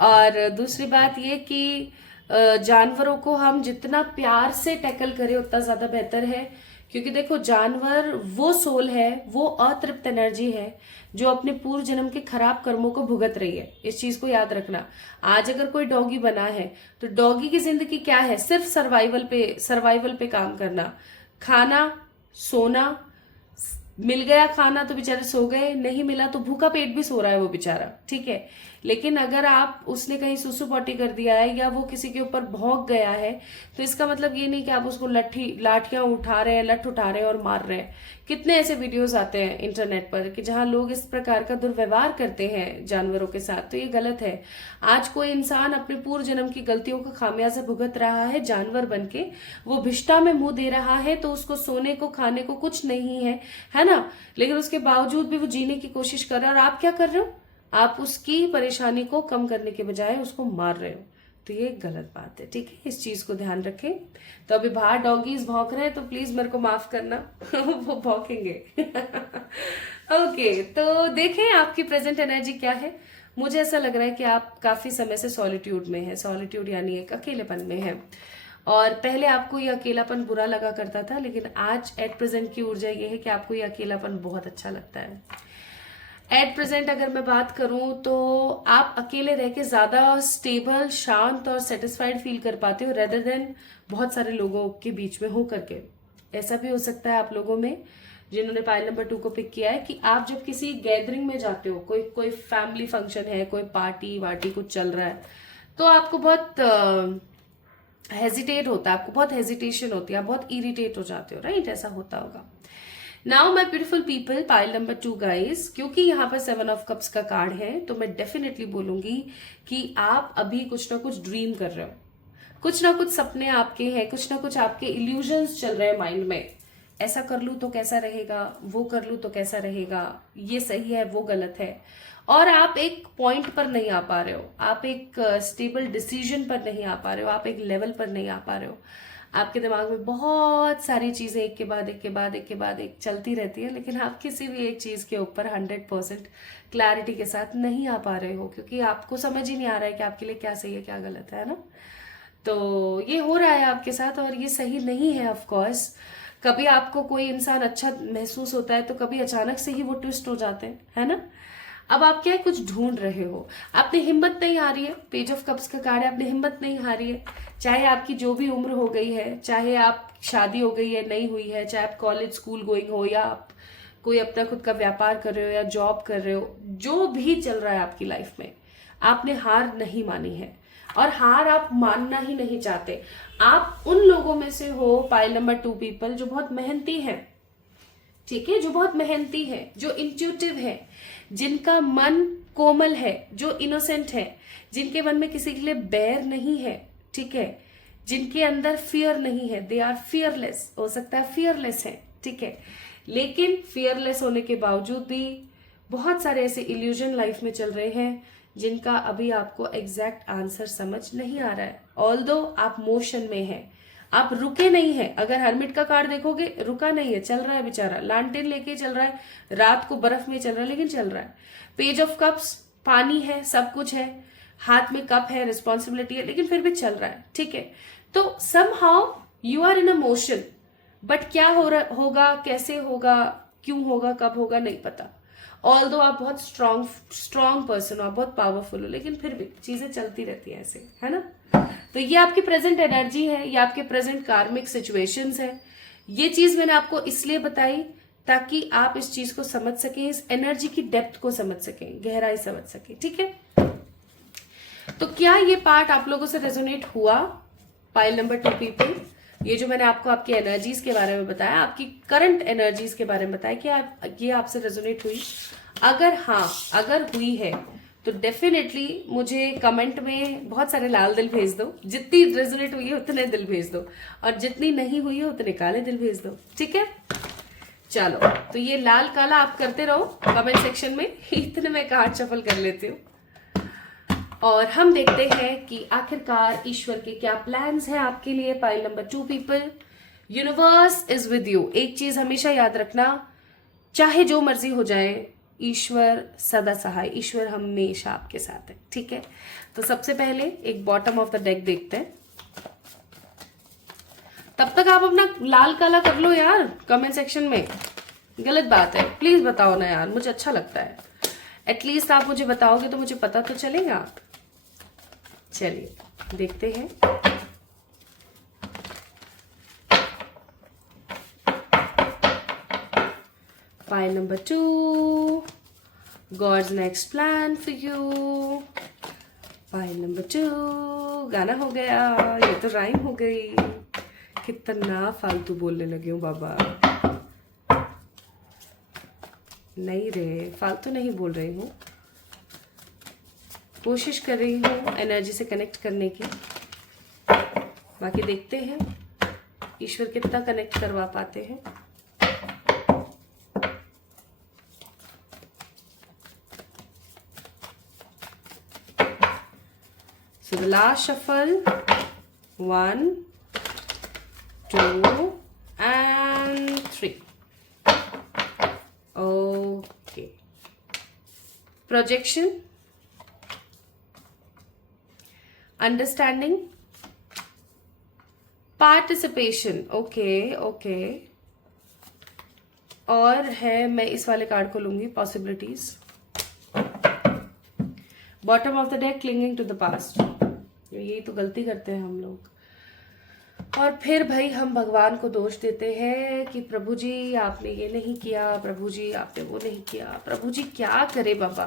और दूसरी बात ये कि जानवरों को हम जितना प्यार से टैकल करें उतना ज्यादा बेहतर है, क्योंकि देखो जानवर वो सोल है, वो अतृप्त एनर्जी है जो अपने पूर्व जन्म के खराब कर्मों को भुगत रही है। इस चीज को याद रखना। आज अगर कोई डॉगी बना है तो डॉगी की जिंदगी क्या है? सिर्फ सर्वाइवल पे काम करना, खाना, सोना। मिल गया खाना तो बेचारे सो गए, नहीं मिला तो भूखा पेट भी सो रहा है वो बेचारा, ठीक है। लेकिन अगर आप उसने कहीं सुसु पॉटी कर दिया है या वो किसी के ऊपर भौंक गया है तो इसका मतलब ये नहीं कि आप उसको लाठियां उठा रहे हैं, लठ उठा रहे हैं और मार रहे हैं। कितने ऐसे वीडियोस आते हैं इंटरनेट पर कि जहां लोग इस प्रकार का दुर्व्यवहार करते हैं जानवरों के साथ, तो ये गलत है। आज कोई इंसान अपने पूर्व जन्म की गलतियों का खामियाजा भुगत रहा है जानवर बन के, वो भिष्टा में मुंह दे रहा है तो उसको सोने को खाने को कुछ नहीं है ना, लेकिन उसके बावजूद भी वो जीने की कोशिश कर रहा है। और आप क्या कर रहे हो? आप उसकी परेशानी को कम करने के बजाय उसको मार रहे हो, तो ये गलत बात है, ठीक है। इस चीज को ध्यान रखें। तो अभी बाहर डॉगीज भौंक रहे हैं तो प्लीज मेरे को माफ करना वो भौंकेंगे ओके, तो देखें आपकी प्रेजेंट एनर्जी क्या है। मुझे ऐसा लग रहा है कि आप काफी समय से सॉलिट्यूड में है, सॉलिट्यूड यानी एक अकेलेपन में है, और पहले आपको ये अकेलापन बुरा लगा करता था, लेकिन आज एट प्रेजेंट की ऊर्जा ये है कि आपको ये अकेलापन बहुत अच्छा लगता है। एट प्रेजेंट अगर मैं बात करूं तो आप अकेले रह के ज्यादा स्टेबल, शांत और सेटिस्फाइड फील कर पाते हो रेदर देन बहुत सारे लोगों के बीच में हो करके। ऐसा भी हो सकता है आप लोगों में जिन्होंने पाइल नंबर 2 को पिक किया है कि आप जब किसी गैदरिंग में जाते हो, कोई फैमिली फंक्शन है, कोई पार्टी वार्टी कुछ चल रहा है, तो आपको बहुत हेजिटेट होता है, आपको बहुत हेजिटेशन होती है, आप बहुत इरिटेट हो जाते हो, राइट? ऐसा होता होगा। Now my beautiful people, pile number 2 guys, क्योंकि यहाँ पर 7 ऑफ कप्स का कार्ड है तो मैं डेफिनेटली बोलूंगी कि आप अभी कुछ ना कुछ ड्रीम कर रहे हो, कुछ ना कुछ सपने आपके हैं, कुछ ना कुछ आपके इल्यूजन्स चल रहे हैं माइंड में। ऐसा कर लूं तो कैसा रहेगा, वो कर लूं तो कैसा रहेगा, ये सही है वो गलत है, और आप एक पॉइंट पर नहीं आ पा रहे हो, आप एक स्टेबल डिसीजन पर नहीं आ पा रहे हो, आप एक लेवल पर नहीं आ पा रहे हो। आपके दिमाग में बहुत सारी चीजें एक के बाद एक के बाद एक के बाद एक चलती रहती है, लेकिन आप किसी भी एक चीज के ऊपर 100% क्लैरिटी के साथ नहीं आ पा रहे हो, क्योंकि आपको समझ ही नहीं आ रहा है कि आपके लिए क्या सही है क्या गलत है ना। तो ये हो रहा है आपके साथ और ये सही नहीं है। ऑफ कोर्स कभी आपको कोई इंसान अच्छा महसूस होता है तो कभी अचानक से ही वो ट्विस्ट हो जाते हैं, है ना। अब आप क्या कुछ ढूंढ रहे हो, आपने हिम्मत नहीं हारी है, पेज ऑफ कप्स का कार्ड है, आपने हिम्मत नहीं हारी है। चाहे आपकी जो भी उम्र हो गई है, चाहे आप शादी हो गई है नहीं हुई है, चाहे आप कॉलेज स्कूल गोइंग हो या आप कोई अपना खुद का व्यापार कर रहे हो या जॉब कर रहे हो, जो भी चल रहा है आपकी लाइफ में, आपने हार नहीं मानी है और हार आप मानना ही नहीं चाहते। आप उन लोगों में से हो, पाइल नंबर 2 पीपल, जो बहुत मेहनती है, ठीक है, जो बहुत मेहनती है, जो इंट्यूटिव है, जिनका मन कोमल है, जो इनोसेंट है, जिनके मन में किसी के लिए बैर नहीं है, ठीक है, जिनके अंदर फियर नहीं है, दे आर फियरलेस। हो सकता है फियरलेस है, ठीक है, लेकिन फियरलेस होने के बावजूद भी बहुत सारे ऐसे इल्यूजन लाइफ में चल रहे हैं जिनका अभी आपको एग्जैक्ट आंसर समझ नहीं आ रहा है। ऑल्दो आप मोशन में हैं, आप रुके नहीं हैं। अगर हर्मिट का कार्ड देखोगे, रुका नहीं है, चल रहा है बेचारा, लालटेन लेके चल रहा है, रात को बर्फ में चल रहा है, लेकिन चल रहा है। पेज ऑफ कप्स, पानी है, सब कुछ है, हाथ में कप है, रिस्पॉन्सिबिलिटी है, लेकिन फिर भी चल रहा है, ठीक है। तो somehow you are in a motion, but क्या होगा, कैसे होगा, क्यों होगा, कब होगा, नहीं पता। ऑल्दो आप बहुत स्ट्रॉन्ग पर्सन हो, आप बहुत पावरफुल हो, लेकिन फिर भी चीजें चलती रहती है ऐसे, है ना। तो ये आपकी प्रेजेंट एनर्जी है, ये आपके प्रेजेंट कार्मिक सिचुएशंस है। ये चीज मैंने आपको इसलिए बताई ताकि आप इस चीज को समझ सकें, इस एनर्जी की डेप्थ को समझ सकें, गहराई समझ सकें, ठीक है। तो क्या ये पार्ट आप लोगों से रेजोनेट हुआ? पाइल नंबर 2 पीपल, ये जो मैंने आपको आपकी एनर्जीज के बारे में बताया, आपकी करंट एनर्जीज के बारे में बताया, कि ये आपसे रेजोनेट हुई? अगर हाँ, अगर हुई है तो डेफिनेटली मुझे कमेंट में बहुत सारे लाल दिल भेज दो। जितनी रेजोनेट हुई है उतने दिल भेज दो, और जितनी नहीं हुई है उतने काले दिल भेज दो, ठीक है। चलो, तो ये लाल काला आप करते रहो कमेंट सेक्शन में इतने मैं कार्ड शफल कर लेती हूँ और हम देखते हैं कि आखिरकार ईश्वर के क्या प्लान्स हैं आपके लिए। Pile number 2 people, universe is with you. एक चीज हमेशा याद रखना, चाहे जो मर्जी हो जाए, ईश्वर सदा सहाय, ईश्वर हमेशा आपके साथ है, ठीक है। तो सबसे पहले एक बॉटम ऑफ द डेक देखते हैं। तब तक आप अपना लाल काला कर लो यार कमेंट सेक्शन में। गलत बात है, प्लीज बताओ ना यार, मुझे अच्छा लगता है। एटलीस्ट आप मुझे बताओगे तो मुझे पता तो चलेगा। चलिए देखते हैं। File number 2, God's next plan for you. File number 2, गाना हो गया, ये तो राइम हो गई। कितना फालतू बोलने लगी हूँ बाबा। नहीं रे, फालतू नहीं बोल रही हूँ, कोशिश कर रही हूँ एनर्जी से कनेक्ट करने की। बाकी देखते हैं ईश्वर कितना कनेक्ट करवा पाते हैं। So the last shuffle, 1, 2 and 3. Okay. Projection, understanding, participation. Okay. और है, मैं इस वाले कार्ड को लूंगी, possibilities. Bottom of the deck, clinging to the past. यही तो गलती करते हैं हम लोग। और फिर भाई हम भगवान को दोष देते हैं कि प्रभु जी आपने ये नहीं किया, प्रभु जी आपने वो नहीं किया। प्रभु जी क्या करे बाबा,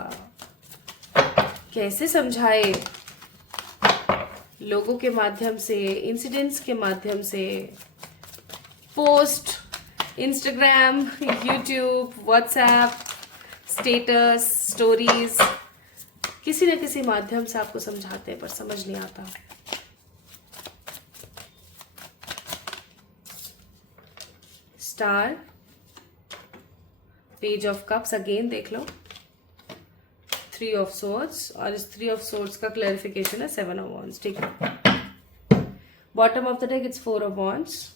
कैसे समझाए लोगों के माध्यम से, इंसिडेंट्स के माध्यम से, post, Instagram, YouTube, WhatsApp, status, stories, किसी न किसी माध्यम से आपको समझाते हैं पर समझ नहीं आता। Star, page of cups, again देख लो, 3 ऑफ सोर्ड्स, और इस 3 ऑफ सोर्ड्स का क्लैरिफिकेशन है 7 ऑफ वॉन्ड्स। ठीक है, bottom of the deck it's 4 of wands.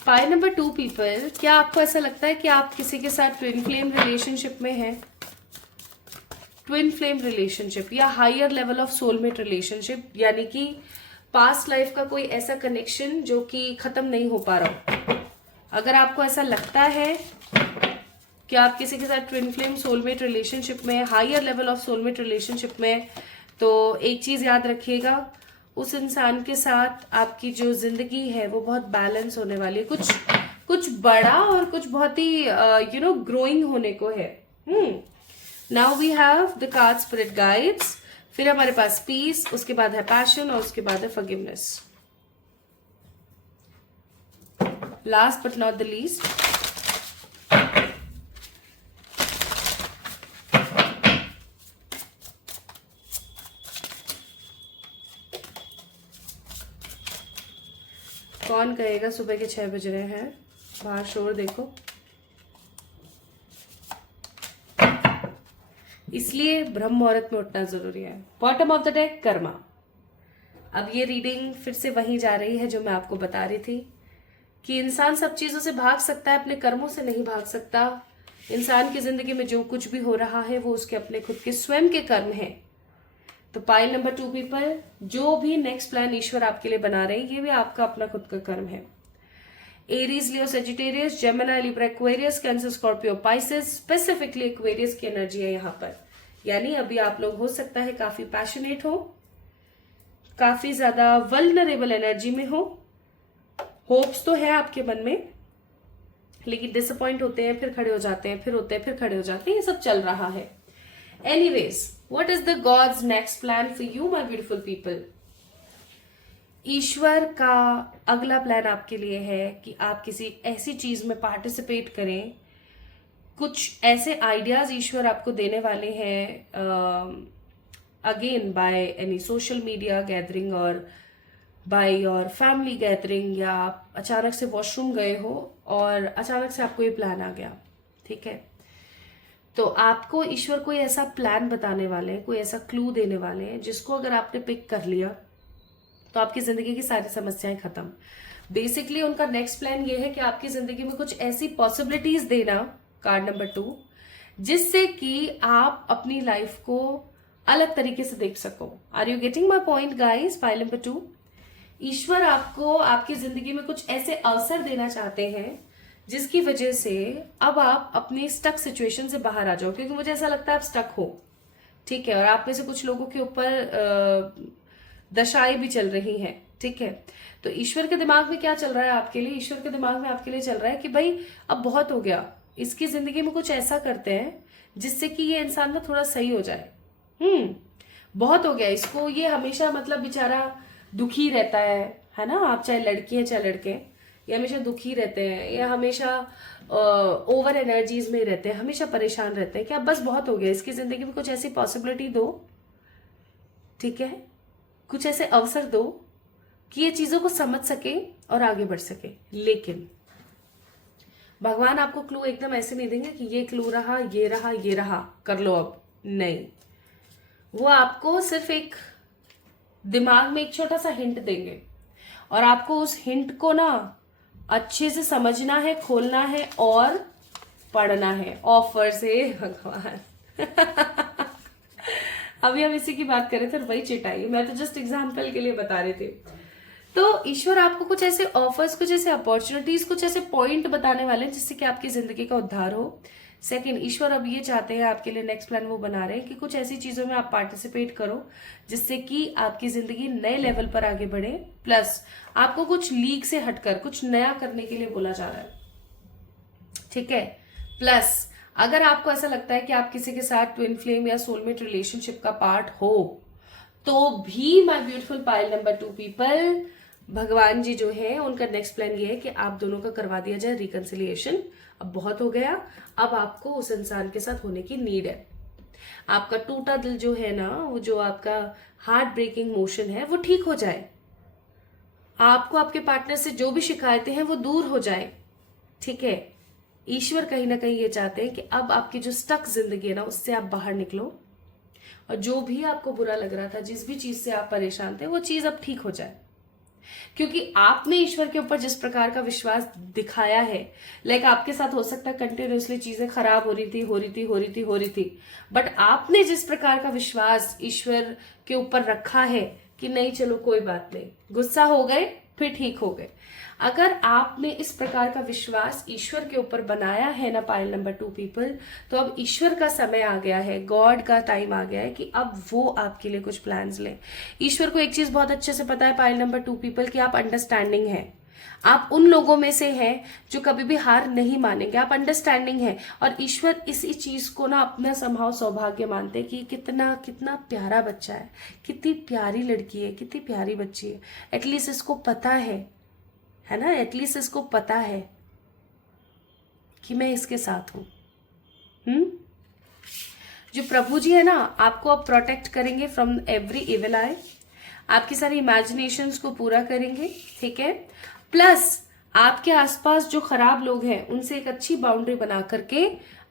File number 2 people, क्या आपको ऐसा लगता है कि आप किसी के साथ ट्विन फ्लेम रिलेशनशिप में हैं? ट्विन फ्लेम रिलेशनशिप या higher level of soulmate relationship, यानी कि पास्ट लाइफ का कोई ऐसा कनेक्शन जो कि खत्म नहीं हो पा रहा। अगर आपको ऐसा लगता है कि आप किसी के साथ ट्विन फ्लेम सोलमेट रिलेशनशिप में, higher level of soulmate relationship में, तो एक चीज याद रखिएगा, उस इंसान के साथ आपकी जो जिंदगी है वो बहुत बैलेंस होने वाली है। कुछ बड़ा और कुछ बहुत ही ग्रोइंग होने को है। Now we have the card spirit guides, फिर हमारे पास पीस, उसके बाद है पैशन, और उसके बाद है forgiveness. Last but not the least, कौन कहेगा सुबह के 6 बज रहे हैं, बाहर शोर देखो। इसलिए ब्रह्म मुहूर्त में उठना जरूरी है। Bottom of the deck, Karma. अब ये रीडिंग फिर से वहीं जा रही है जो मैं आपको बता रही थी कि इंसान सब चीजों से भाग सकता है, अपने कर्मों से नहीं भाग सकता। इंसान की जिंदगी में जो कुछ भी हो रहा है वो उसके अपने खुद के स्वयं के कर्म हैं। तो पाइल नंबर 2 पीपल, जो भी नेक्स्ट प्लान ईश्वर आपके लिए बना रहे हैं ये भी आपका अपना खुद का कर्म है। Aries, Leo, Sagittarius, Gemini, Libra, Aquarius, Cancer, Scorpio, Pisces, specifically Aquarius की एनर्जी है यहाँ पर। यानी अभी आप लोग हो सकता है काफी पैशनेट हो, काफी ज्यादा वल्नरेबल एनर्जी में हो, होप्स तो है आपके मन में, लेकिन डिसअपॉइंट होते हैं, फिर खड़े हो जाते हैं, फिर होते हैं, फिर खड़े हो जाते हैं, ये सब चल रहा है। Anyways, what is the God's next plan for you, my beautiful people? ईश्वर का अगला प्लान आपके लिए है कि आप किसी ऐसी चीज में पार्टिसिपेट करें। कुछ ऐसे आइडियाज ईश्वर आपको देने वाले हैं, again by any social media gathering और बाय योर फैमिली गैदरिंग, या आप अचानक से वॉशरूम गए हो और अचानक से आपको ये प्लान आ गया। ठीक है, तो आपको ईश्वर कोई ऐसा प्लान बताने वाले हैं, कोई ऐसा क्लू देने वाले हैं जिसको अगर आपने पिक कर लिया तो आपकी जिंदगी की सारी समस्याएं खत्म। बेसिकली उनका नेक्स्ट प्लान ये है कि आपकी जिंदगी में कुछ ऐसी पॉसिबिलिटीज देना, कार्ड नंबर 2, जिससे कि आप अपनी लाइफ को अलग तरीके से देख सको। Are you getting my point guys? Pile number 2, ईश्वर आपको आपकी जिंदगी में कुछ ऐसे अवसर देना चाहते हैं जिसकी वजह से अब आप अपनी स्टक सिचुएशन से बाहर आ जाओ, क्योंकि मुझे ऐसा लगता है आप स्टक हो, ठीक है। और आप में से कुछ लोगों के ऊपर दशाएं भी चल रही हैं, ठीक है। तो ईश्वर के दिमाग में क्या चल रहा है आपके लिए? ईश्वर के दिमाग में आपके लिए चल रहा है कि भाई अब बहुत हो गया, इसकी जिंदगी में कुछ ऐसा करते हैं जिससे कि ये इंसान ना थोड़ा सही हो जाए। बहुत हो गया इसको, ये हमेशा मतलब बेचारा दुखी रहता है ना। आप चाहे लड़की हैं चाहे लड़के, ये हमेशा दुखी रहते हैं, या हमेशा ओवर एनर्जीज में रहते हैं, हमेशा परेशान रहते हैं। कि अब बस बहुत हो गया, इसकी जिंदगी में कुछ ऐसी पॉसिबिलिटी दो, ठीक है, कुछ ऐसे अवसर दो कि ये चीजों को समझ सके और आगे बढ़ सके। लेकिन भगवान आपको क्लू एकदम ऐसे नहीं देंगे कि ये क्लू रहा, ये रहा, ये रहा, कर लो अब। नहीं, वो आपको सिर्फ एक दिमाग में एक छोटा सा हिंट देंगे, और आपको उस हिंट को ना अच्छे से समझना है, खोलना है और पढ़ना है। ऑफर से भगवान अभी हम इसी की बात कर रहे थे, वही चिटाई, मैं तो जस्ट एग्जाम्पल के लिए बता रहे थे। तो ईश्वर आपको कुछ ऐसे ऑफर्स, कुछ ऐसे अपॉर्चुनिटीज, कुछ ऐसे पॉइंट बताने वाले हैं जिससे कि आपकी जिंदगी का उद्धार हो। सेकंड, ईश्वर अब ये चाहते हैं आपके लिए, नेक्स्ट प्लान वो बना रहे हैं कि कुछ ऐसी चीजों में आप पार्टिसिपेट करो जिससे कि आपकी जिंदगी नए लेवल पर आगे बढ़े। प्लस आपको कुछ लीग से हटकर कुछ नया करने के लिए बोला जा रहा है, ठीक है। प्लस अगर आपको ऐसा लगता है कि आप किसी के साथ ट्विन फ्लेम या सोलमेट रिलेशनशिप का पार्ट हो, तो भी my beautiful pile number 2 people, भगवान जी जो है उनका नेक्स्ट प्लान ये है कि आप दोनों का करवा दिया जाए रिकंसिलिएशन। अब बहुत हो गया, अब आपको उस इंसान के साथ होने की नीड है। आपका टूटा दिल जो है ना, वो जो आपका हार्ट ब्रेकिंग मोशन है, वो ठीक हो जाए। आपको आपके पार्टनर से जो भी शिकायतें हैं वो दूर हो जाए, ठीक है। ईश्वर कहीं ना कहीं ये चाहते हैं कि अब आपकी जो स्टक जिंदगी है ना, उससे आप बाहर निकलो, और जो भी आपको बुरा लग रहा था, जिस भी चीज से आप परेशान थे, वो चीज अब ठीक हो जाए। क्योंकि आपने ईश्वर के ऊपर जिस प्रकार का विश्वास दिखाया है, लाइक आपके साथ हो सकता है कंटिन्यूसली चीजें खराब हो रही थी, बट आपने जिस प्रकार का विश्वास ईश्वर के ऊपर रखा है कि नहीं चलो कोई बात नहीं, गुस्सा हो गए फिर ठीक हो गए, अगर आपने इस प्रकार का विश्वास ईश्वर के ऊपर बनाया है ना पाइल नंबर 2 पीपल, तो अब ईश्वर का समय आ गया है, गॉड का टाइम आ गया है कि अब वो आपके लिए कुछ प्लान्स लें। ईश्वर को एक चीज बहुत अच्छे से पता है पाइल नंबर 2 पीपल, कि आप अंडरस्टैंडिंग है। आप उन लोगों में से हैं जो कभी भी हार नहीं मानेंगे, आप अंडरस्टैंडिंग है। और ईश्वर इसी चीज को ना अपना संभाव सौभाग्य मानते हैं कि कितना कितना प्यारा बच्चा है, कितनी प्यारी लड़की है, कितनी प्यारी बच्ची है। एटलीस्ट इसको पता है ना, एटलीस्ट इसको पता है कि मैं इसके साथ हूं। जो प्रभु जी है ना, आपको अब प्रोटेक्ट करेंगे फ्रॉम एवरी इविल आई, आपकी सारी इमेजिनेशंस को पूरा करेंगे, ठीक है। प्लस आपके आसपास जो खराब लोग हैं उनसे एक अच्छी बाउंड्री बना करके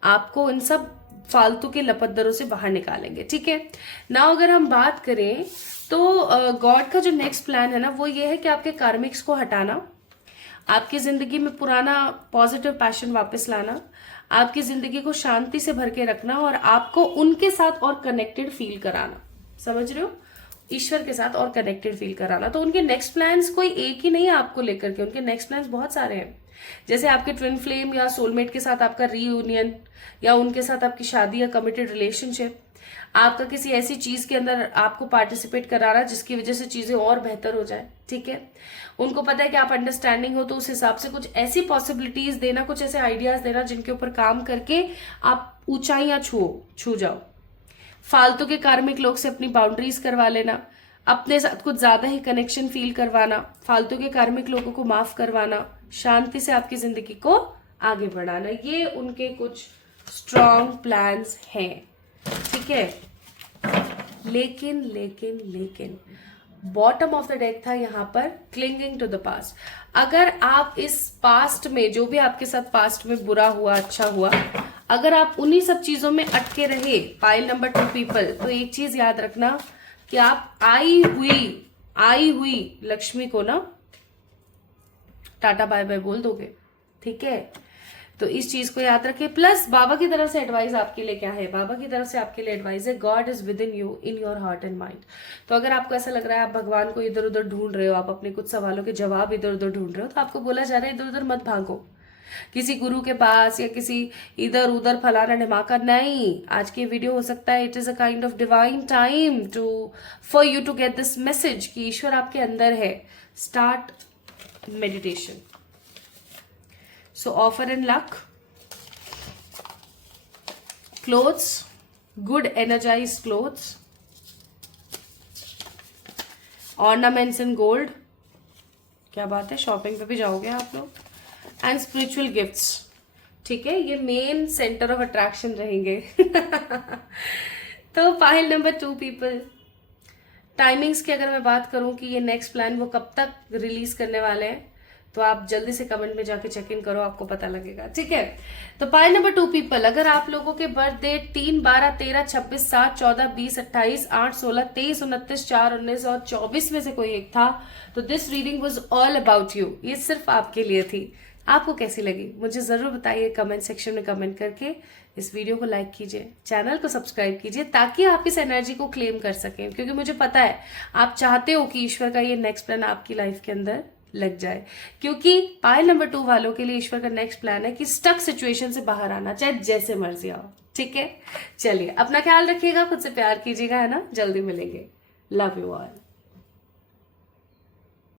आपको उन सब फालतू के लपतदरों से बाहर निकालेंगे, ठीक है ना। अगर हम बात करें तो गॉड का जो नेक्स्ट प्लान है ना, वो ये है कि आपके कार्मिक्स को हटाना, आपकी जिंदगी में पुराना पॉजिटिव पैशन वापस लाना, आपकी जिंदगी को शांति से भर के रखना, और आपको उनके साथ और कनेक्टेड फील कराना। समझ रहे हो? ईश्वर के साथ और कनेक्टेड फील कराना। तो उनके नेक्स्ट प्लान्स कोई एक ही नहीं है आपको लेकर के, उनके नेक्स्ट प्लान्स बहुत सारे हैं। जैसे आपके ट्विन फ्लेम या सोलमेट के साथ आपका रीयूनियन, या उनके साथ आपकी शादी या कमिटेड रिलेशनशिप, आपका किसी ऐसी चीज के अंदर आपको पार्टिसिपेट कराना जिसकी वजह से चीजें और बेहतर हो जाए, ठीक है। उनको पता है कि आप अंडरस्टैंडिंग हो, तो उस हिसाब से कुछ ऐसी पॉसिबिलिटीज देना, कुछ ऐसे आइडियाज देना जिनके ऊपर काम करके आप ऊंचाइयां छू जाओ। फालतू के कार्मिक लोग से अपनी बाउंड्रीज करवा लेना, अपने साथ कुछ ज्यादा ही कनेक्शन फील करवाना, फालतू के कार्मिक लोगों को माफ करवाना, शांति से आपकी जिंदगी को आगे बढ़ाना, ये उनके कुछ स्ट्रॉन्ग प्लान्स हैं, ठीक है। लेकिन लेकिन लेकिन बॉटम ऑफ द डेक था यहाँ पर क्लिंगिंग टू द पास्ट। अगर आप इस पास्ट में, जो भी आपके साथ पास्ट में बुरा हुआ अच्छा हुआ, अगर आप उन्हीं सब चीजों में अटके रहे पाइल नंबर 2 पीपल, तो एक चीज याद रखना कि आप आई हुई लक्ष्मी को ना टाटा बाय बाय बोल दोगे, ठीक है। तो इस चीज को याद रखें। प्लस बाबा की तरफ से एडवाइस आपके लिए क्या है, बाबा की तरफ से आपके लिए एडवाइस है, God is with in you, in your heart and mind. तो अगर आपको ऐसा लग रहा है आप भगवान को इधर उधर ढूंढ रहे हो, आप अपने कुछ सवालों के जवाब इधर उधर ढूंढ रहे हो, तो आपको बोला जा रहा है इधर उधर मत भागो किसी गुरु के पास या किसी इधर उधर फलाना ढिमाका नहीं। आज की वीडियो हो सकता है it is a kind of divine time to for you to get this message कि ईश्वर आपके अंदर है। Start meditation. So offer in luck, clothes, good energized clothes, ornaments in gold, क्या बात है, शॉपिंग पे भी जाओगे आप लोग, एंड स्पिरिचुअल गिफ्ट्स। ठीक है, ये मेन सेंटर ऑफ अट्रैक्शन रहेंगे। तो पाइल नंबर 2 पीपल, टाइमिंग्स की अगर मैं बात करूं कि ये नेक्स्ट प्लान वो कब तक रिलीज करने वाले हैं, तो आप जल्दी से कमेंट में जाके चेक इन करो, आपको पता लगेगा। ठीक है, तो पाइल नंबर 2 पीपल, अगर आप लोगों के बर्थडे 3, 12, 13, 26, 7, 14, 20, 28, 8, 16, 23, 29, 4, 19 और 24 में से कोई एक था, तो this reading was all about you. ये सिर्फ आपके लिए थी। आपको कैसी लगी मुझे जरूर बताइए कमेंट सेक्शन में कमेंट करके। इस वीडियो को लाइक कीजिए, चैनल को सब्सक्राइब कीजिए, ताकि आप इस एनर्जी को क्लेम कर सकें, क्योंकि मुझे पता है आप चाहते हो कि ईश्वर का ये नेक्स्ट प्लान आपकी लाइफ के अंदर लग जाए। क्योंकि पाइल नंबर 2 वालों के लिए ईश्वर का नेक्स्ट प्लान है कि स्टक सिचुएशन से बाहर आना, चाहे जैसे मर्जी आओ। ठीक है, चलिए अपना ख्याल रखिएगा, खुद से प्यार कीजिएगा, है ना। जल्दी मिलेंगे। Love you all.